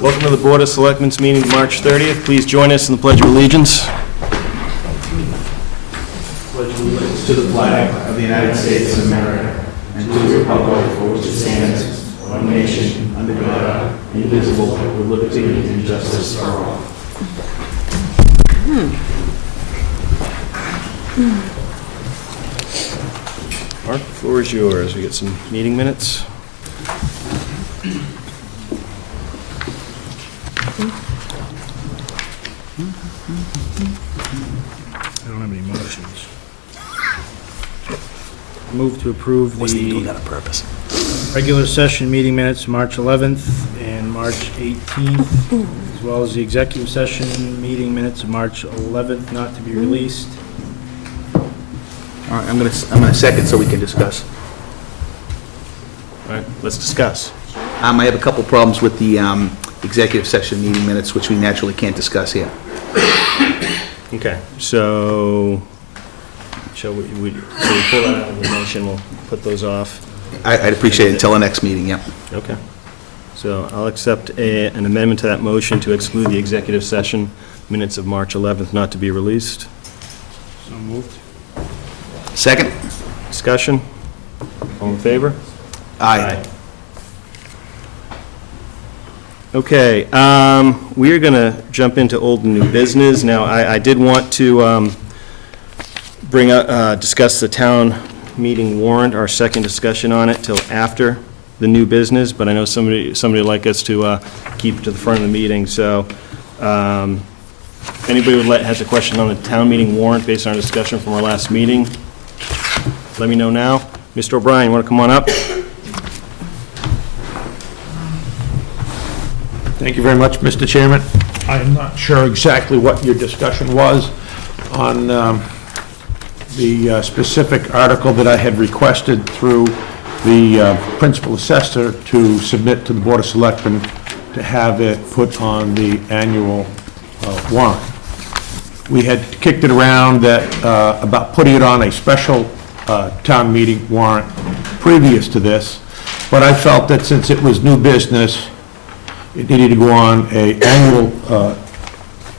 Welcome to the Board of Selectmen's meeting, March 30th. Please join us in the Pledge of Allegiance. Pledge allegiance to the flag of the United States of America and to the republic for which it stands, one nation, under God, indivisible, with liberty and justice for all. Mark, the floor is yours. We get some meeting minutes. I don't have any motions. Move to approve the on purpose. regular session meeting minutes, March 11th and March 18th, as well as the executive session meeting minutes of March 11th, not to be released. All right, I'm gonna second so we can discuss. All right, let's discuss. I have a couple problems with the executive session meeting minutes, which we naturally can't discuss here. Okay, so shall we pull that out of the motion? We'll put those off. I'd appreciate it until the next meeting, yeah. Okay. So I'll accept an amendment to that motion to exclude the executive session minutes of March 11th not to be released. So moved. Second? Discussion? All in favor? Aye. Okay, we are going to jump into old and new business. Now, I did want to discuss the town meeting warrant, our second discussion on it, till after the new business, but I know somebody would like us to keep it to the front of the meeting, so if anybody has a question on the town meeting warrant based on our discussion from our last meeting, let me know now. Mr. O'Brien, you want to come on up? Thank you very much, Mr. Chairman. I'm not sure exactly what your discussion was on the specific article that I had requested through the principal assessor to submit to the Board of Selectmen to have it put on the annual warrant. We had kicked it around that about putting it on a special town meeting warrant previous to this, but I felt that since it was new business, it needed to go on an annual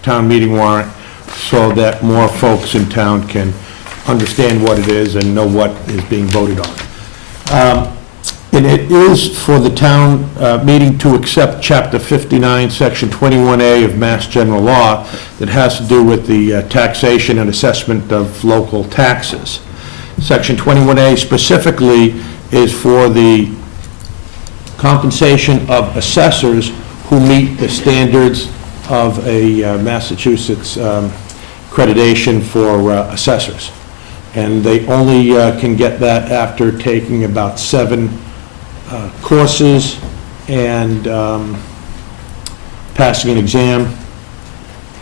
town meeting warrant so that more folks in town can understand what it is and know what is being voted on. And it is for the town meeting to accept Chapter 59, Section 21A of Mass General Law that has to do with the taxation and assessment of local taxes. Section 21A specifically is for the compensation of assessors who meet the standards of a Massachusetts accreditation for assessors. And they only can get that after taking about 7 courses and passing an exam,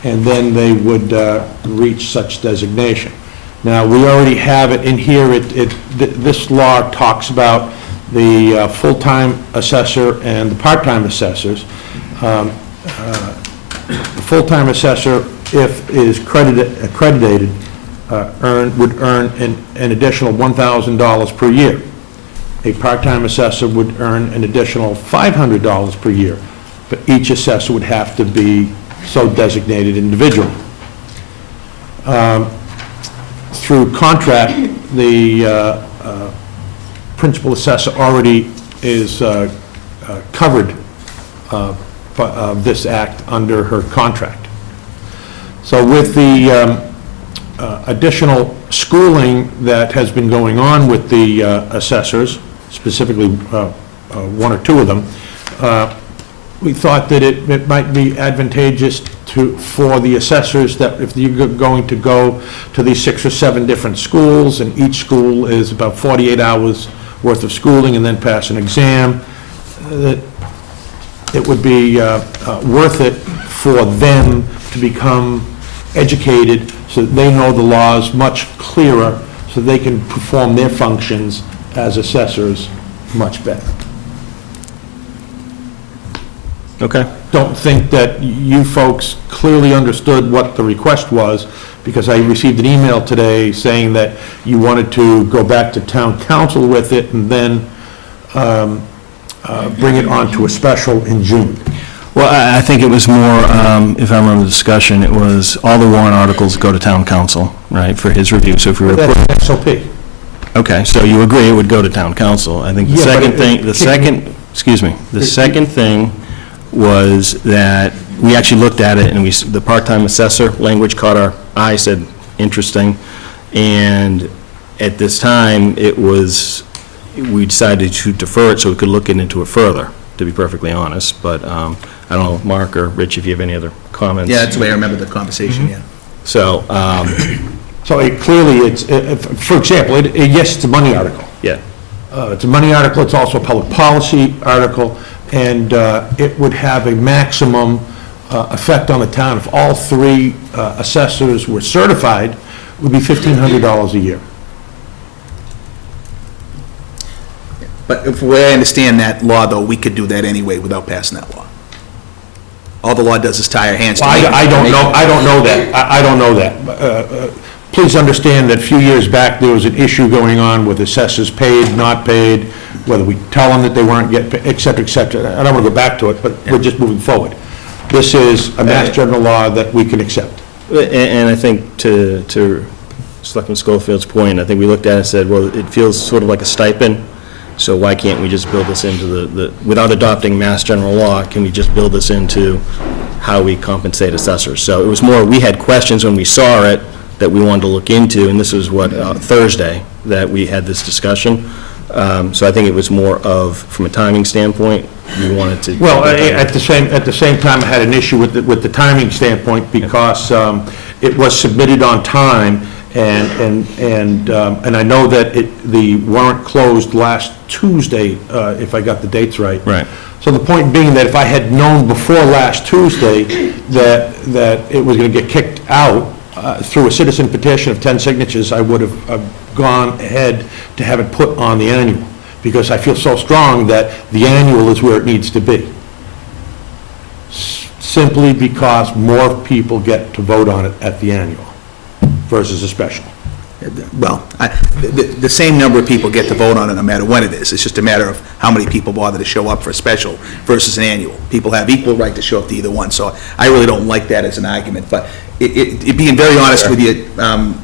and then they would reach such designation. Now, we already have it in here. This law talks about the full-time assessor and the part-time assessors. The full-time assessor, if is accredited, would earn an additional $1,000 per year. A part-time assessor would earn an additional $500 per year, but each assessor would have to be so designated individually. Through contract, the principal assessor already is covered by this act under her contract. So with the additional schooling that has been going on with the assessors, specifically 1 or 2 of them, we thought that it might be advantageous for the assessors that if you're going to go to these 6 or 7 different schools, and each school is about 48 hours worth of schooling and then pass an exam, that it would be worth it for them to become educated so that they know the laws much clearer, so they can perform their functions as assessors much better. Okay. Don't think that you folks clearly understood what the request was, because I received an email today saying that you wanted to go back to town council with it and then bring it on to a special in June. Well, I think it was more, if I remember the discussion, it was all the warrant articles go to town council, right, for his review. So if we were, That's SOP. okay, so you agree it would go to town council. I think the Yeah, but second it- thing, the second thing was that we actually looked at it, and the part-time assessor language caught our eye, said, interesting, and at this time, we decided to defer it so we could look into it further, to be perfectly honest, but I don't know, Mark or Rich, if you have any other comments. Yeah, that's the way I remember the conversation, yeah. So, So clearly, it's, for example, yes, it's a money article. yeah, It's a money article, it's also a public policy article, and it would have a maximum effect on the town. If all three assessors were certified, it would be $1,500 a year. But if I understand that law, though, we could do that anyway without passing that law. All the law does is tie our hands to Well, make. I don't know, I don't know that, I don't know that. Please understand that a few years back, there was an issue going on with assessors paid, not paid, whether we tell them that they weren't getting, et cetera, et cetera. I don't want to go back to it, but we're just moving forward. This is a mass general law that we can accept. and I think to Selectman Schofield's point, I think we looked at it and said, well, it feels sort of like a stipend, so why can't we just build this into without adopting mass general law, can we just build this into how we compensate assessors? So it was more, we had questions when we saw it that we wanted to look into, and this was Thursday, that we had this discussion. So I think it was more of, from a timing standpoint, we wanted to. Well, at the same time, I had an issue with the timing standpoint, because it was submitted on time, and I know that the warrant closed last Tuesday, if I got the dates right. Right. So the point being that if I had known before last Tuesday that it was going to get kicked out through a citizen petition of 10 signatures, I would have gone ahead to have it put on the annual, because I feel so strong that the annual is where it needs to be. Simply because more people get to vote on it at the annual versus a special. Well, the same number of people get to vote on it no matter when it is. It's just a matter of how many people bother to show up for a special versus an annual. People have equal right to show up to either one, so I really don't like that as an argument. But being very honest with you,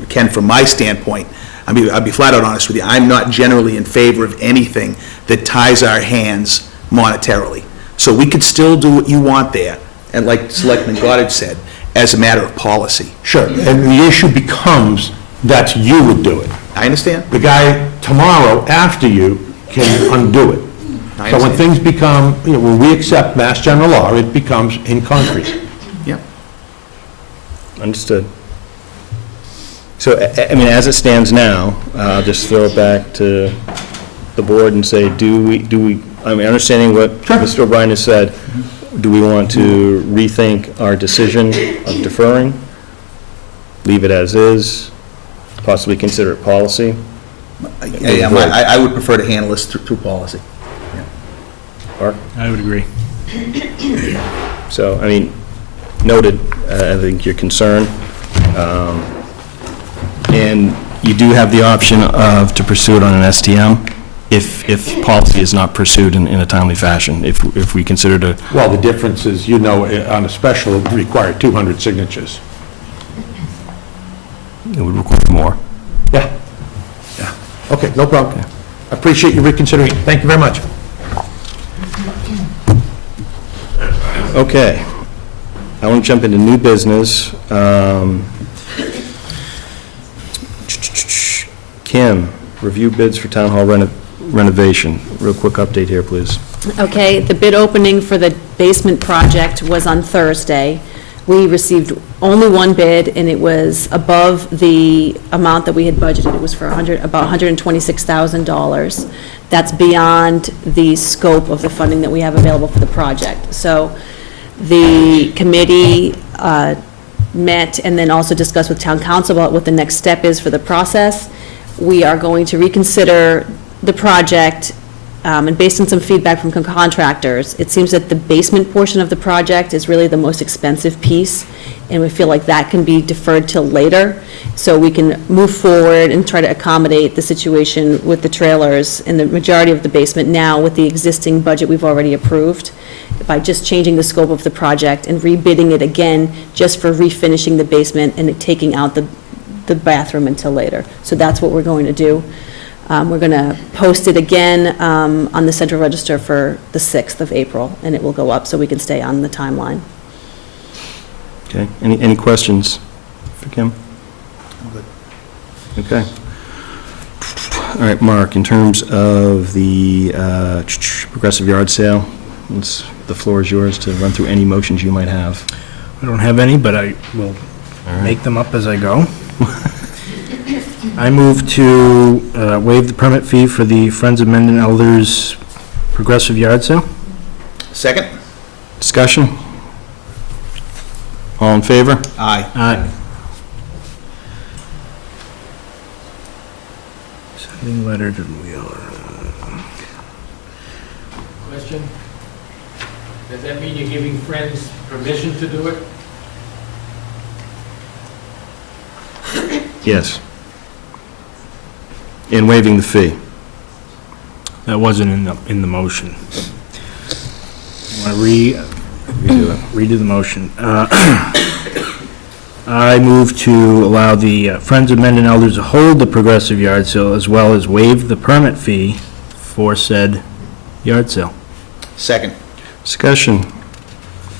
Ken, from my standpoint, I'll be flat out honest with you, I'm not generally in favor of anything that ties our hands monetarily. So we could still do what you want there, and like Selectman Goddard said, as a matter of policy. Sure, and the issue becomes that you would do it. I understand. The guy tomorrow after you can undo it. I So when understand. things become, when we accept mass general law, it becomes in concrete. Yeah. Understood. So, I mean, as it stands now, I'll just throw it back to the board and say, do we, I mean, understanding what Mr. O'Brien has said, do we want to rethink our decision of deferring? Leave it as is? Possibly consider it policy? I would prefer to handle this through policy. Mark? I would agree. So, I mean, noted, I think your concern. And you do have the option to pursue it on an STM if policy is not pursued in a timely fashion, if we consider to. Well, the difference is, on a special, it would require 200 signatures. It would require more. Yeah. Okay, no problem. I appreciate you reconsidering. Thank you very much. Okay. I want to jump into new business. Kim, review bids for town hall renovation. Real quick update here, please. Okay, the bid opening for the basement project was on Thursday. We received only one bid, and it was above the amount that we had budgeted. It was for about $126,000. That's beyond the scope of the funding that we have available for the project. So the committee met and then also discussed with town council about what the next step is for the process. We are going to reconsider the project and based on some feedback from contractors, it seems that the basement portion of the project is really the most expensive piece, and we feel like that can be deferred till later, so we can move forward and try to accommodate the situation with the trailers and the majority of the basement now with the existing budget we've already approved, by just changing the scope of the project and rebidding it again just for refinishing the basement and taking out the bathroom until later. So that's what we're going to do. We're going to post it again on the Central Register for the 6th of April, and it will go up so we can stay on the timeline. Okay, any questions for Kim? Okay. All right, Mark, in terms of the progressive yard sale, the floor is yours to run through any motions you might have. I don't have any, but I will make them up as I go. I move to waive the permit fee for the Friends of Mendon Elders progressive yard sale. Second? Discussion? All in favor? Aye. Aye. Sending letter to Wheeler. Question? Does that mean you're giving Friends permission to do it? Yes. And waiving the fee. That wasn't in the motion. Want to redo the motion. I move to allow the Friends of Mendon Elders to hold the progressive yard sale as well as waive the permit fee for said yard sale. Second? Discussion?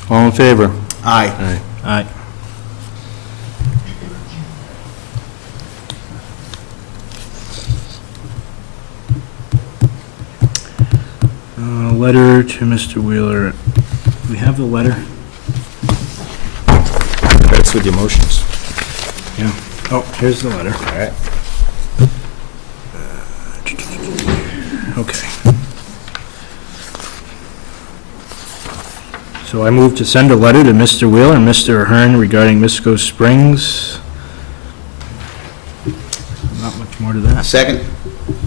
All in favor? Aye. Aye. Letter to Mr. Wheeler. Do we have the letter? That's with your motions. Yeah. Oh, here's the letter. All right. Okay. So I move to send a letter to Mr. Wheeler and Mr. Ahern regarding Misco Springs. Not much more to that. Second?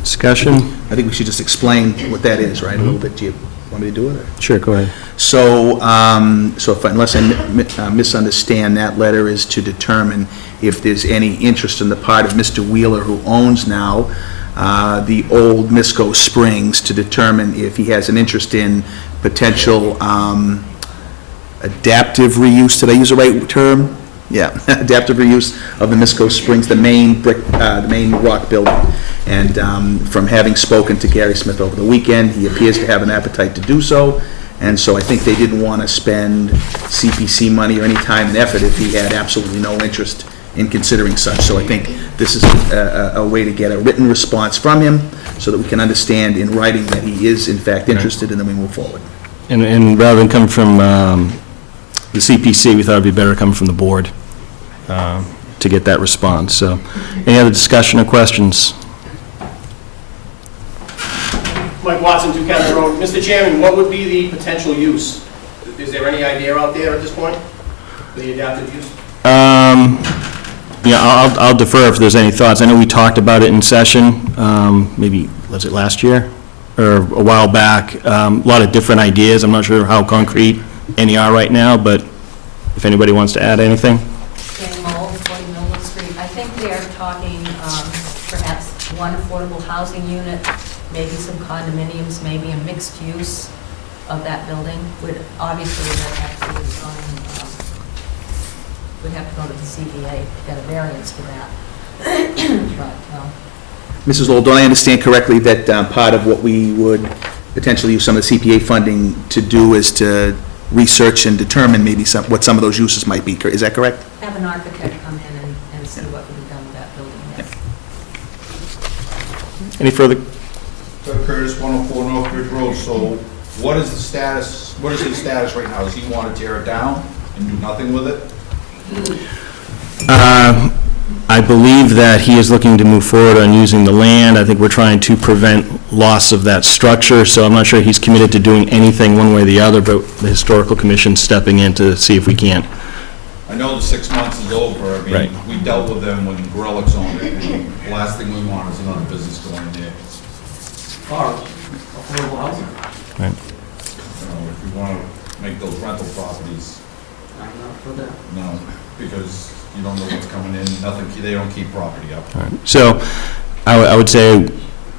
Discussion? I think we should just explain what that is, right, a little bit. Do you want me to do it? Or? Sure, go ahead. So, unless I misunderstand, that letter is to determine if there's any interest on the part of Mr. Wheeler, who owns now the old Misco Springs, to determine if he has an interest in potential adaptive reuse. Did I use the right term? Yeah, adaptive reuse of the Misco Springs, the main rock building. And from having spoken to Gary Smith over the weekend, he appears to have an appetite to do so. And so I think they didn't want to spend CPC money or any time and effort if he had absolutely no interest in considering such. So I think this is a way to get a written response from him so that we can understand in writing that he is in fact interested, and then we move forward. And rather than come from the CPC, we thought it'd be better coming from the board to get that response. So, any other discussion or questions? Mike Watson, 2 Cabot Road. Mr. Chairman, what would be the potential use? Is there any idea out there at this point for the adaptive use? Yeah, I'll defer if there's any thoughts. I know we talked about it in session, maybe, was it last year? Or a while back. A lot of different ideas. I'm not sure how concrete any are right now, but if anybody wants to add anything. Jane Moll, 40 Millwood Street. I think they're talking perhaps one affordable housing unit, maybe some condominiums, maybe a mixed use of that building. Would obviously have to be would have to go to the CBA, get a variance for that. But, Mrs. Lowell, don't I understand correctly that part of what we would potentially use some of the CPA funding to do is to research and determine maybe what some of those uses might be? Is that correct? have an architect come in and see what can be done with that building, yes. Any further? Doug Curtis, 104 Northbridge Road. So what is the status, what is his status right now? Does he want to tear it down and do nothing with it? I believe that he is looking to move forward on using the land. I think we're trying to prevent loss of that structure, so I'm not sure he's committed to doing anything one way or the other, but the Historical Commission's stepping in to see if we can. I know the 6 months is over. I mean, Right. we dealt with them when Gorelick's owned it, and the last thing we want is another business going there. affordable housing. Right. If you want to make those rental properties, I'm not for that. no, because you don't know what's coming in, nothing, they don't keep property up. All right. So I would say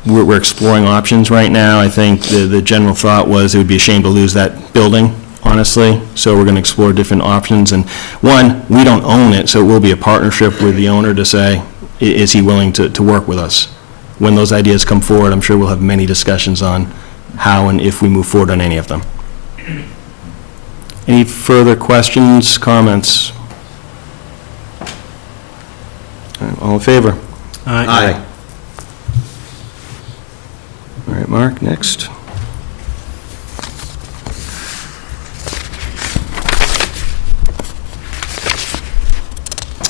we're exploring options right now. I think the general thought was it would be a shame to lose that building, honestly, so we're going to explore different options. And one, we don't own it, so it will be a partnership with the owner to say, is he willing to work with us? When those ideas come forward, I'm sure we'll have many discussions on how and if we move forward on any of them. Any further questions, comments? All right, all in favor? Aye. All right, Mark, next.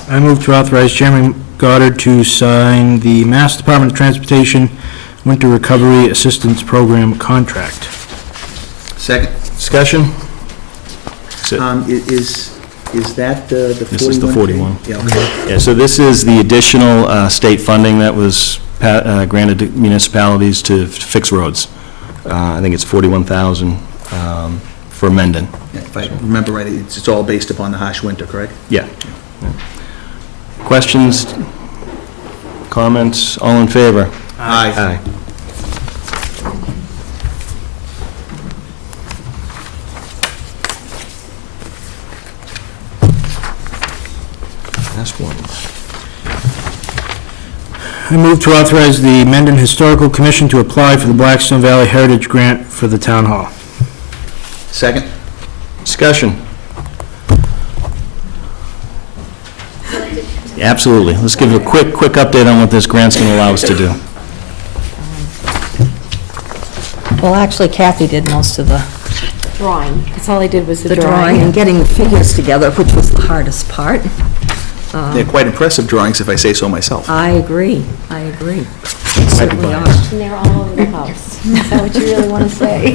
I move to authorize Chairman Goddard to sign the Mass Department of Transportation Winter Recovery Assistance Program contract. Second. Discussion? Is that the 41? This is the 41. Yeah, okay. Yeah, so this is the additional state funding that was granted to municipalities to fix roads. I think it's $41,000 for Mendon. Yeah, if I remember right, it's all based upon the harsh winter, correct? Yeah. Questions, comments, all in favor? Aye. Last one. I move to authorize the Mendon Historical Commission to apply for the Blackstone Valley Heritage Grant for the Town Hall. Second. Discussion? Absolutely. Let's give a quick update on what this grant's going to allow us to do. Well, actually Kathy did most of the Drawing, that's all I did was the drawing drawing. and getting the figures together, which was the hardest part. They're quite impressive drawings, if I say so myself. I agree, They certainly are. And they're all over the house. Is that what you really want to say?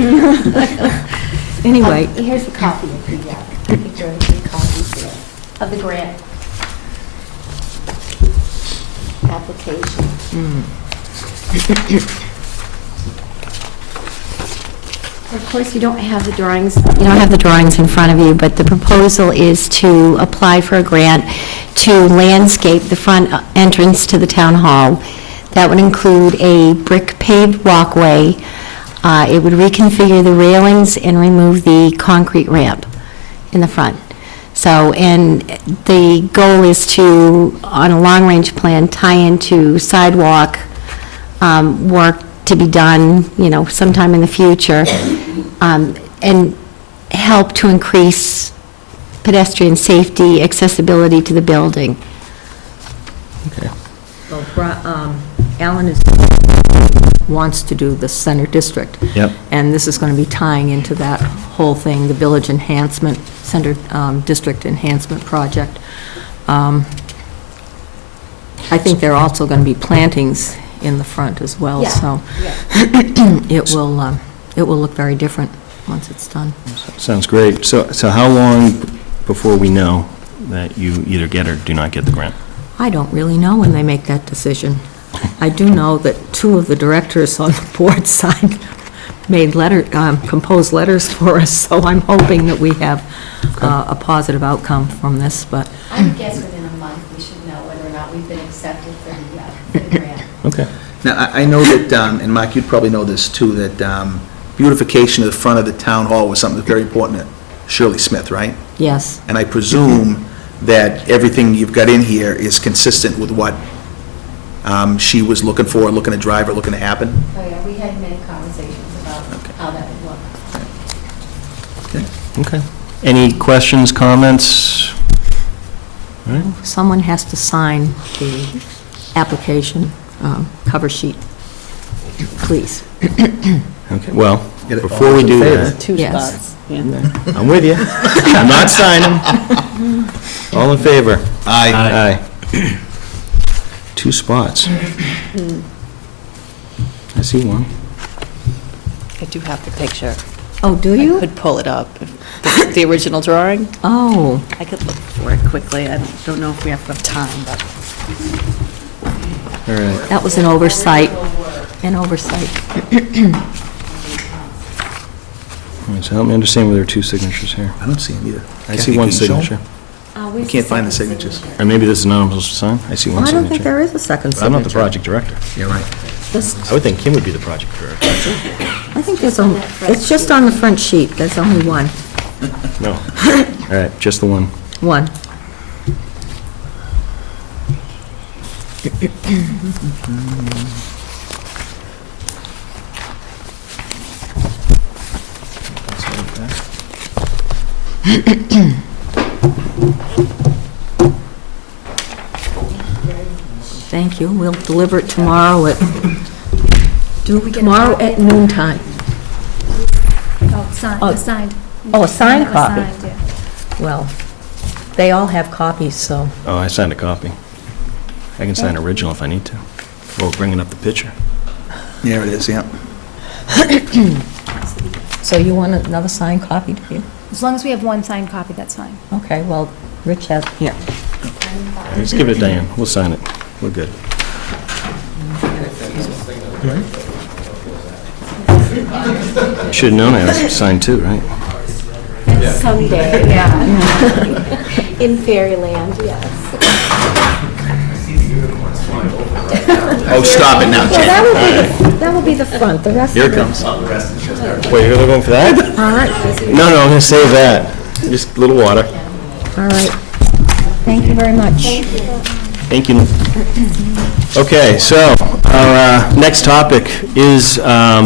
Anyway, Here's a copy of the, I think there are 3 copies here, of the grant application. Of course, you don't have the drawings. You don't have the drawings in front of you, but the proposal is to apply for a grant to landscape the front entrance to the town hall. That would include a brick paved walkway. It would reconfigure the railings and remove the concrete ramp in the front. So, and the goal is to, on a long-range plan, tie into sidewalk work to be done, sometime in the future, and help to increase pedestrian safety, accessibility to the building. Okay. well, Alan wants to do the center district. Yep. And this is going to be tying into that whole thing, the village enhancement, center district enhancement project. I think there are also going to be plantings in the front as well, Yeah, so it will look very different once it's done. Sounds great. So how long before we know that you either get or do not get the grant? I don't really know when they make that decision. I do know that 2 of the directors on the board side composed letters for us, so I'm hoping that we have a positive outcome from this, but I would guess within a month, we should know whether or not we've been accepted for the grant. Okay. Now, I know that, and Mike, you'd probably know this too, that beautification of the front of the town hall was something that's very important to Shirley Smith, right? yes. And I presume that everything you've got in here is consistent with what she was looking for, looking to drive, or looking to happen? Oh, yeah, we had many conversations about how that would look. Okay. Any questions, comments? All right. Someone has to sign the application cover sheet, please. Okay, well, Get it before all we in do favor. that, Yes. I'm with you. I'm not signing. All in favor? Aye. Aye. 2 spots. I see one. I do have the picture. Oh, do I you? could pull it up. The original drawing. Oh, I could look for it quickly. I don't know if we have enough time, but. All right. that was an oversight. and oversight. All right, so help me understand where there are two signatures here. I don't see them either. I Kathy, see one can you show 'em? signature. You can't find the signatures. Or maybe this is not supposed to sign? I see one I signature. don't think there is a second signature. I'm not the project director. You're right. I would think Kim would be the project director. I think there's only, it's just on the front sheet, there's only one. No. All right, just the one. One. Thank you. We'll deliver it tomorrow at, tomorrow at noontime. Oh, signed, Oh. the signed. Oh, a signed That was copy. signed, yeah. Well, they all have copies, so. Oh, I signed a copy. I can sign original if I need to. Well, bringing up the picture. There it is, yeah. So you want another signed copy, do you? As long as we have one signed copy, that's fine. Okay, well, Rich has, here. Just give it to Diane. We'll sign it. We're good. Should have known I was signed too, right? Someday, yeah. In fairyland, yes. Oh, stop it now, Jen. That will be the front, the rest Here of it it. comes. Wait, you're going for that? All right, No, no, I'm going to save that. Just a little water. all right. Thank you very much. Thank you. Okay, so our next topic is a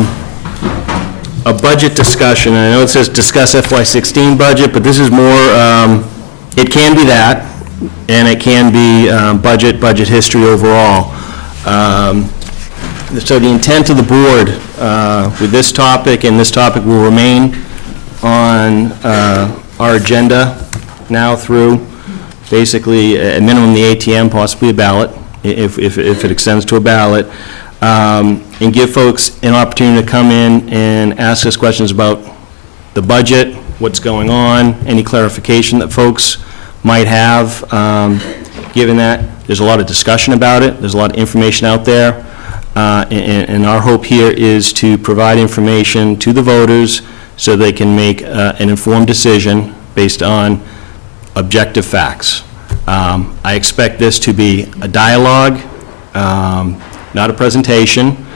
budget discussion. I know it says discuss FY16 budget, but this is more, it can be that, and it can be budget history overall. So the intent of the board with this topic, and this topic will remain on our agenda now through basically at minimum the ATM, possibly a ballot, if it extends to a ballot, and give folks an opportunity to come in and ask us questions about the budget, what's going on, any clarification that folks might have, given that there's a lot of discussion about it, there's a lot of information out there, and our hope here is to provide information to the voters so they can make an informed decision based on objective facts. I expect this to be a dialogue, not a presentation.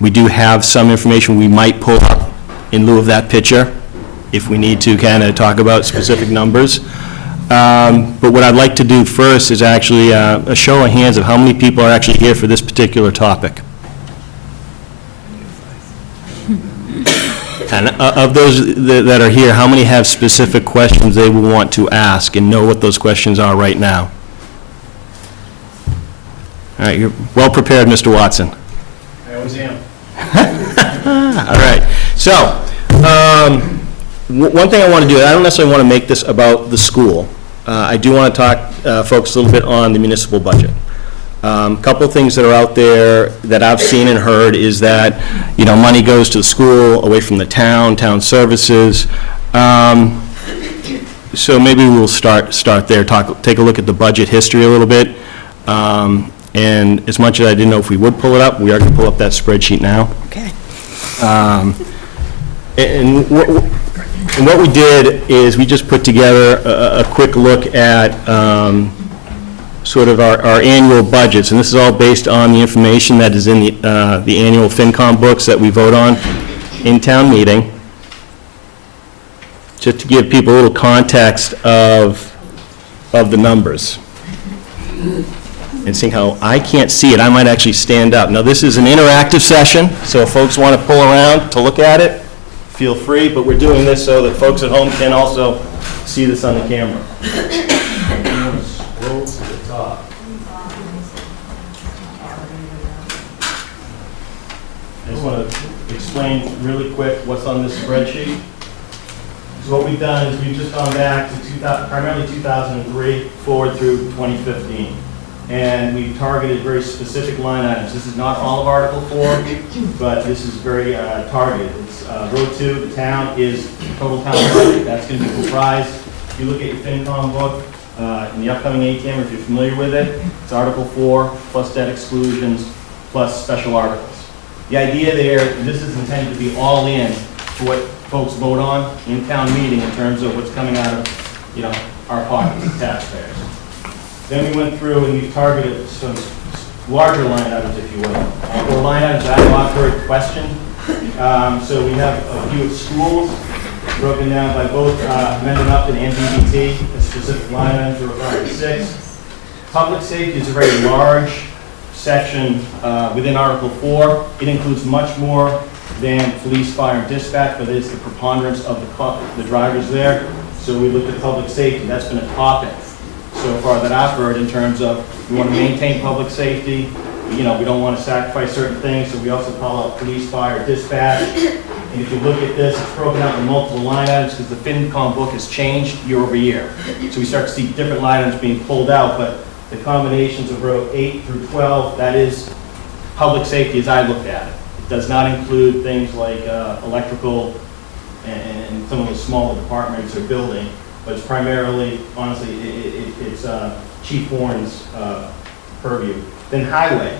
We do have some information we might pull up in lieu of that picture if we need to kind of talk about specific numbers. But what I'd like to do first is actually a show of hands of how many people are actually here for this particular topic. And of those that are here, how many have specific questions they will want to ask and know what those questions are right now? All right, you're well prepared, Mr. Watson. I always am. All right, so, one thing I want to do, I don't necessarily want to make this about the school. I do want to talk, focus a little bit on the municipal budget. Couple of things that are out there that I've seen and heard is that, you know, money goes to the school, away from the town services. So maybe we'll start there, take a look at the budget history a little bit. And as much as I didn't know if we would pull it up, we are going to pull up that spreadsheet now. Okay. And what we did is we just put together a quick look at sort of our annual budgets, and this is all based on the information that is in the annual FinCom books that we vote on in town meeting. Just to give people a little context of the numbers. And seeing how I can't see it, I might actually stand up. Now, this is an interactive session, so if folks want to pull around to look at it, feel free, but we're doing this so that folks at home can also see this on the camera. I'm going to scroll to the top. I just want to explain really quick what's on this spreadsheet. So what we've done is we've just gone back to primarily 2003 forward through 2015. And we've targeted very specific line items. This is not all of Article 4, but this is very targeted. It's Road 2, the town, is total town budget. That's going to be comprised. If you look at your FinCom book, in the upcoming ATM, if you're familiar with it, it's Article 4 plus debt exclusions plus special articles. The idea there, and this is intended to be all in for what folks vote on in town meeting in terms of what's coming out of, you know, our pockets as taxpayers. Then we went through and we targeted some larger line items, if you will, or line items that I've heard questioned. So we have a few of schools broken down by both Mendon Upton and DBT, and specific line items are required 6. Public safety is a very large section within Article 4. It includes much more than police, fire, and dispatch, but it's the preponderance of the drivers there. So we looked at public safety. That's been a topic so far that I've heard in terms of we want to maintain public safety. You know, we don't want to sacrifice certain things, so we also call out police, fire, dispatch. And if you look at this, it's broken out in multiple line items because the FinCom book has changed year over year. So we start to see different line items being pulled out, but the combinations of row 8 through 12, that is public safety as I looked at it. It does not include things like electrical and some of the smaller departments or building, but it's primarily, honestly, it's Chief Warren's purview. Then highway.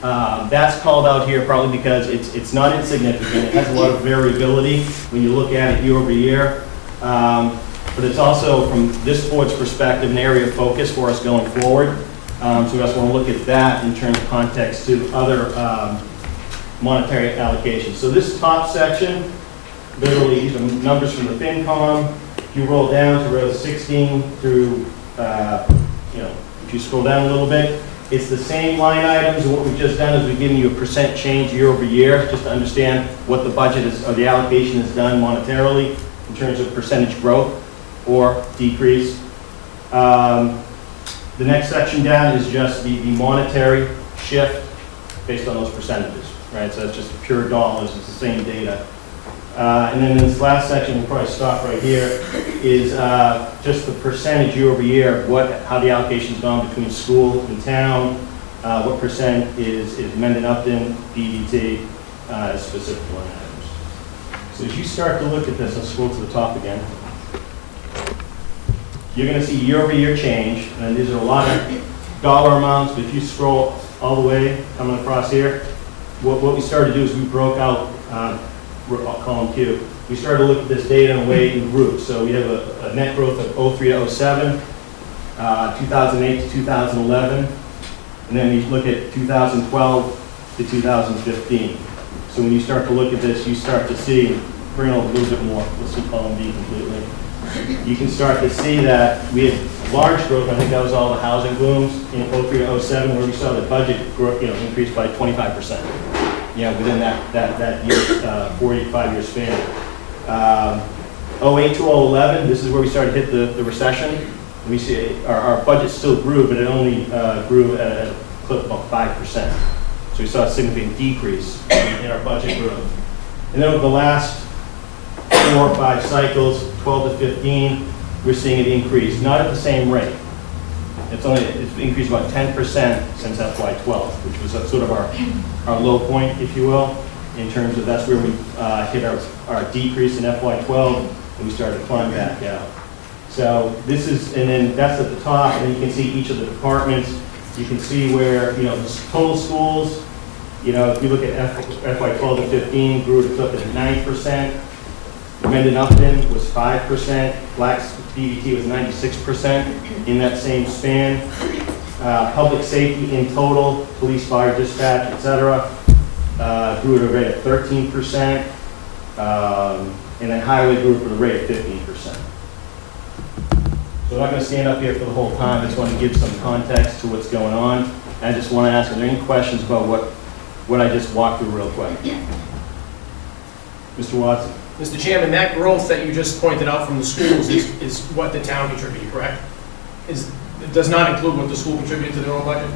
That's called out here probably because it's not insignificant. It has a lot of variability when you look at it year over year. But it's also, from this board's perspective, an area of focus for us going forward. So we also want to look at that in terms of context to other monetary allocations. So this top section, literally these are numbers from the FinCom. If you roll down to rows 16 through, if you scroll down a little bit, it's the same line items, and what we've just done is we've given you a percent change year over year, just to understand what the budget is, or the allocation is done monetarily in terms of percentage growth or decrease. The next section down is just the monetary shift based on those percentages, right? So that's just pure dollars, it's the same data. And then in this last section, we'll probably stop right here, is just the percentage year over year, how the allocation's gone between school and town, what percent is Mendon Upton, DDT, as specific line items. So as you start to look at this, let's scroll to the top again. You're going to see year over year change, and these are a lot of dollar amounts, but if you scroll all the way, coming across here, what we started to do is we broke out column Q. We started to look at this data in a way in groups. So we have a net growth of 03 to 07, 2008 to 2011, and then we look at 2012 to 2015. So when you start to look at this, you start to see, bring it over a little bit more. Let's do column B completely. You can start to see that we had large growth. I think that was all the housing booms in 03 to 07, where we saw the budget growth, increase by 25%. Within that year, 45-year span. 08 to 011, this is where we started to hit the recession. We see our budget still grew, but it only grew at a clip of about 5%. So we saw a significant decrease in our budget growth. And then over the last 4 or 5 cycles, 12 to 15, we're seeing it increase, not at the same rate. It's increased about 10% since FY12, which was sort of our low point, if you will, in terms of that's where we hit our decrease in FY12, and we started to climb back out. So this is, and then that's at the top, and then you can see each of the departments. You can see where, total schools, if you look at FY12 to 15, grew at a clip at 9%. Mendon Upton was 5%, Black's DVT was 96% in that same span. Public safety in total, police, fire, dispatch, et cetera, grew at a rate of 13%, and then highway grew at a rate of 15%. So I'm not going to stand up here for the whole time. I just want to give some context to what's going on. And I just want to ask, are there any questions about what I just walked through real quick? Mr. Watson. Mr. Chairman, that growth that you just pointed out from the schools is what the town contributed, correct? It does not include what the school contributed to their own budget?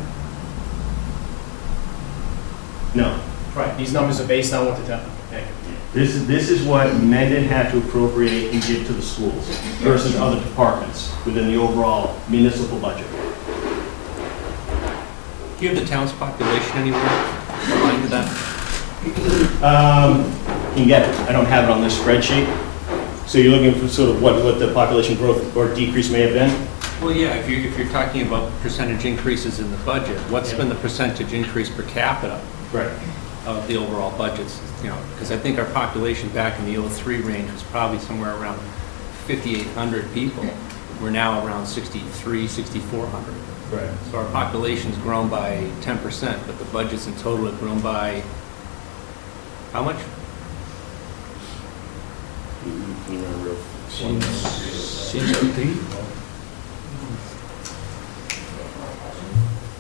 No. Right, these numbers are based on what the town, thank you. This is what Mendon had to appropriate and give to the schools versus other departments within the overall municipal budget. Do you have the town's population anywhere aligned to that? You can get it. I don't have it on this spreadsheet. So you're looking for sort of what the population growth or decrease may have been? Well, yeah, if you're talking about percentage increases in the budget, what's been the percentage increase per capita Right. of the overall budgets? You know, because I think our population back in the '03 range was probably somewhere around 5,800 people. We're now around 6,300, 6,400. Right. So our population's grown by 10%, but the budgets in total have grown by, how much?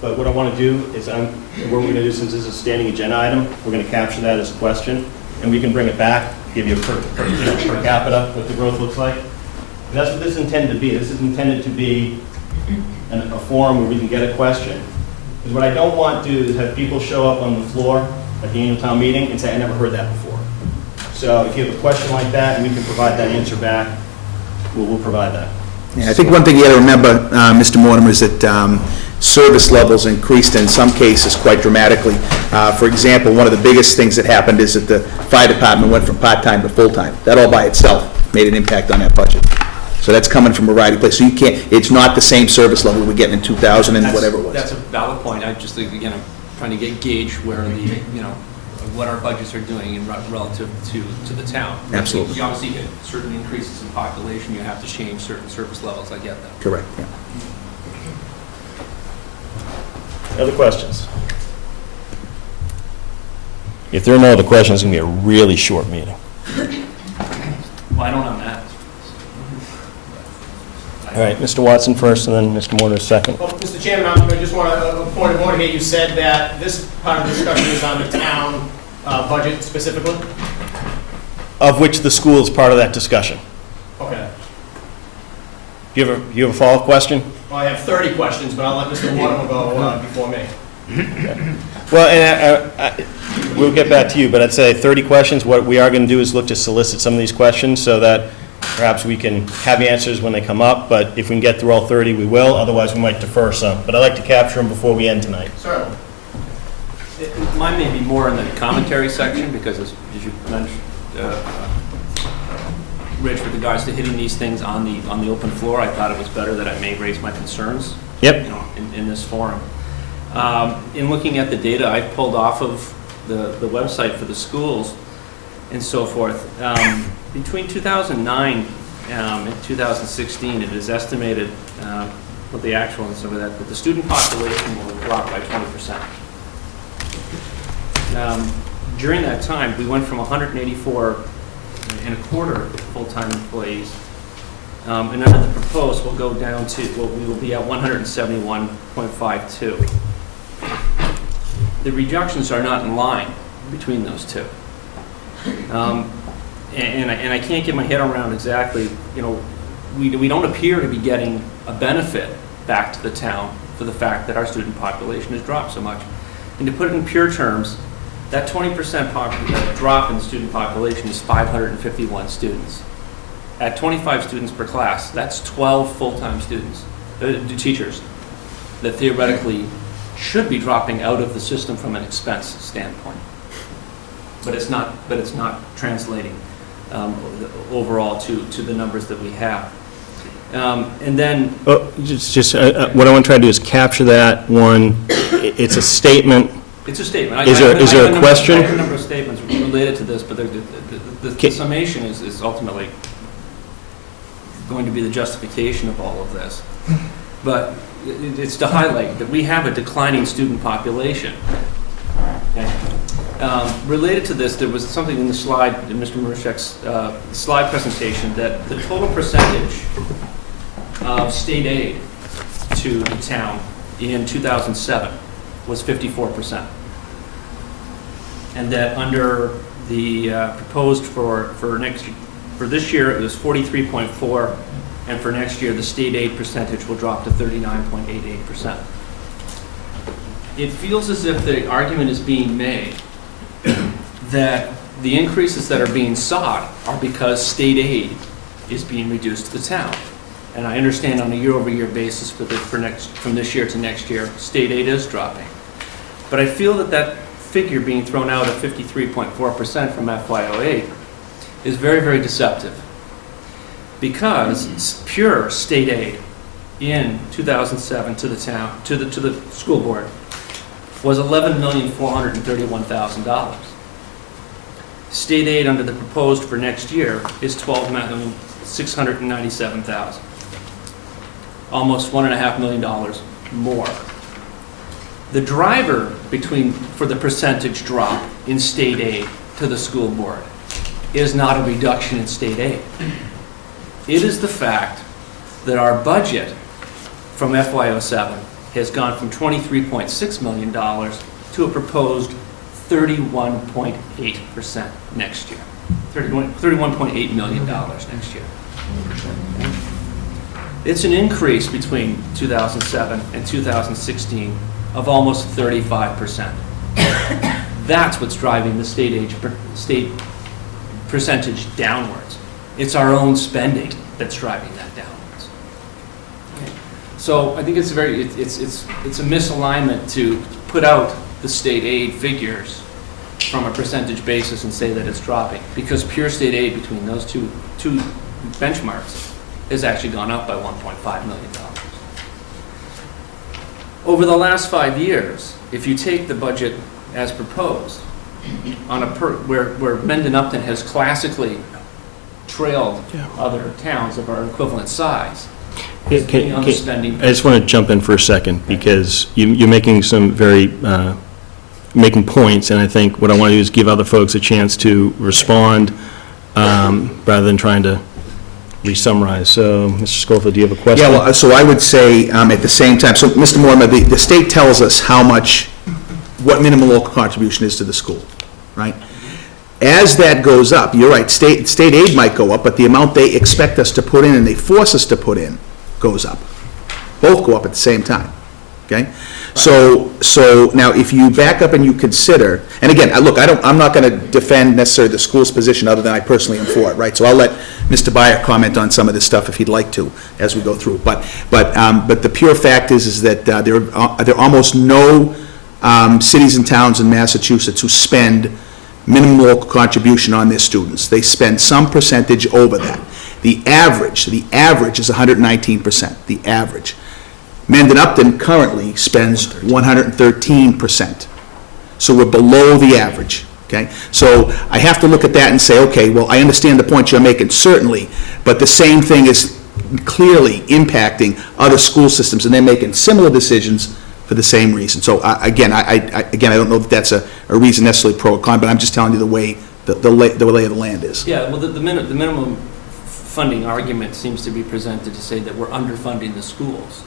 But what I want to do is, what we're going to do, since this is a standing agenda item, we're going to capture that as a question, and we can bring it back, give you a per capita, what the growth looks like. And that's what this is intended to be. This is intended to be a forum where we can get a question. Because what I don't want to do is have people show up on the floor at the annual town meeting and say, I never heard that before. So if you have a question like that, and we can provide that answer back, we'll provide that. Yeah, I think one thing you got to remember, Mr. Mortimer, is that service levels increased in some cases quite dramatically. For example, one of the biggest things that happened is that the fire department went from part-time to full-time. That all by itself made an impact on that budget. So that's coming from a variety of places. So you can't, it's not the same service level we're getting in 2000 and whatever it was. That's a valid point. I just think, again, I'm trying to gauge where the, you know, what our budgets are doing in relative to the town. Absolutely. You obviously get certain increases in population, you have to change certain service levels. I get that. Correct, yeah. Other questions? If there are no other questions, it's going to be a really short meeting. Well, I don't know that. All right, Mr. Watson first, and then Mr. Mortimer second. Well, Mr. Chairman, I just want a point of order here. You said that this part of the discussion is on the town budget specifically? Of which the school is part of that discussion. Okay. Do you have a follow-up question? Well, I have 30 questions, but I'll let Mr. Mortimer go before me. Well, and we'll get back to you, but I'd say 30 questions. What we are going to do is look to solicit some of these questions so that perhaps we can have the answers when they come up, but if we can get through all 30, we will. Otherwise, we might defer some. But I'd like to capture them before we end tonight. Certainly. Mine may be more in the commentary section, because as you mentioned, Rich, with regards to hitting these things on the open floor, I thought it was better that I may raise my concerns. Yep. You know, in this forum. In looking at the data I pulled off of the website for the schools and so forth, between 2009 and 2016, it is estimated, with the actual and some of that the student population will drop by 20%. During that time, we went from 184 and a quarter full-time employees, and under the proposed, we'll go down to, well, we will be at 171.52. The reductions are not in line between those two. And I can't get my head around exactly, you know, we don't appear to be getting a benefit back to the town for the fact that our student population has dropped so much. And to put it in pure terms, that 20% drop in the student population is 551 students. At 25 students per class, that's 12 full-time students, teachers, that theoretically should be dropping out of the system from an expense standpoint. But it's not translating overall to the numbers that we have. And then... Just what I want to try to do is capture that one. It's a statement. It's a statement. Is there a question? I have a number of statements related to this, but the summation is ultimately going to be the justification of all of this. But it's to highlight that we have a declining student population. Okay. Related to this, there was something in the slide, in Mr. Marushek's slide presentation, that the total percentage of state aid to the town in 2007 was 54%. And that under the proposed for this year, it was 43.4%, and for next year, the state aid percentage will drop to 39.88%. It feels as if the argument is being made that the increases that are being sought are because state aid is being reduced to the town. And I understand on a year-over-year basis from this year to next year, state aid is dropping. But I feel that figure being thrown out of 53.4% from FY08 is very, very deceptive, because pure state aid in 2007 to the town, to the school board, was $11,431,000. State aid under the proposed for next year is $12,697,000. Almost $1.5 million more. The driver for the percentage drop in state aid to the school board is not a reduction in state aid. It is the fact that our budget from FY07 has gone from $23.6 million to a proposed 31.8% next year. $31.8 million next year. It's an increase between 2007 and 2016 of almost 35%. That's what's driving the state percentage downwards. It's our own spending that's driving that downwards. Okay. So I think it's a misalignment to put out the state aid figures from a percentage basis and say that it's dropping, because pure state aid between those two benchmarks has actually gone up by $1.5 million. Over the last 5 years, if you take the budget as proposed, on where Mendon Upton has classically trailed other towns of our equivalent size, I just want to jump in for a second, because you're making some making points, and I think what I want to do is give other folks a chance to respond rather than trying to re-summarize. So, Mr. Schofield, do you have a question? Yeah, well, so I would say at the same time, so Mr. Mortimer, the state tells us what minimum local contribution is to the school, right? As that goes up, you're right, state aid might go up, but the amount they expect us to put in and they force us to put in goes up. Both go up at the same time, okay? So now if you back up and you consider, and again, look, I'm not going to defend necessarily the school's position other than I personally am for it, right? So I'll let Mr. Byer comment on some of this stuff if he'd like to as we go through. But the pure fact is that there are almost no cities and towns in Massachusetts who spend minimum local contribution on their students. They spend some percentage over that. The average is 119%, the average. Mendon Upton currently spends 113%. So we're below the average, okay? So I have to look at that and say, okay, well, I understand the point you're making, certainly, but the same thing is clearly impacting other school systems, and they're making similar decisions for the same reason. So again, I don't know if that's a reason necessarily pro or con, but I'm just telling you the way the lay of the land is. Yeah, well, the minimum funding argument seems to be presented to say that we're underfunding the schools.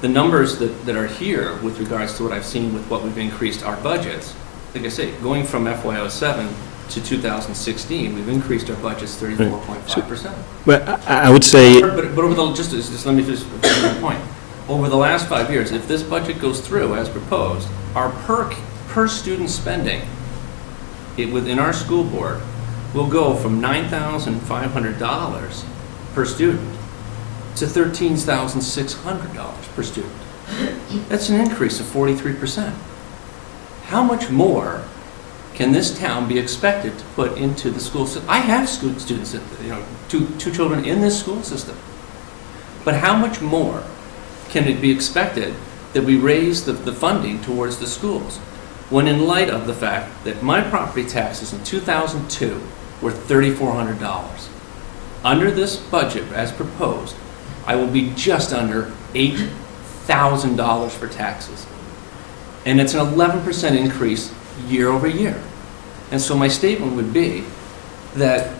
The numbers that are here with regards to what I've seen with what we've increased our budgets, like I say, going from FY07 to 2016, we've increased our budgets 34.5%. But I would say... But over the, just let me just finish my point. Over the last 5 years, if this budget goes through as proposed, our per student spending within our school board will go from $9,500 per student to $13,600 per student. That's an increase of 43%. How much more can this town be expected to put into the school system? I have students, two children in this school system. But how much more can it be expected that we raise the funding towards the schools, when in light of the fact that my property taxes in 2002 were $3,400? Under this budget as proposed, I will be just under $8,000 for taxes. And it's an 11% increase year over year. And so my statement would be that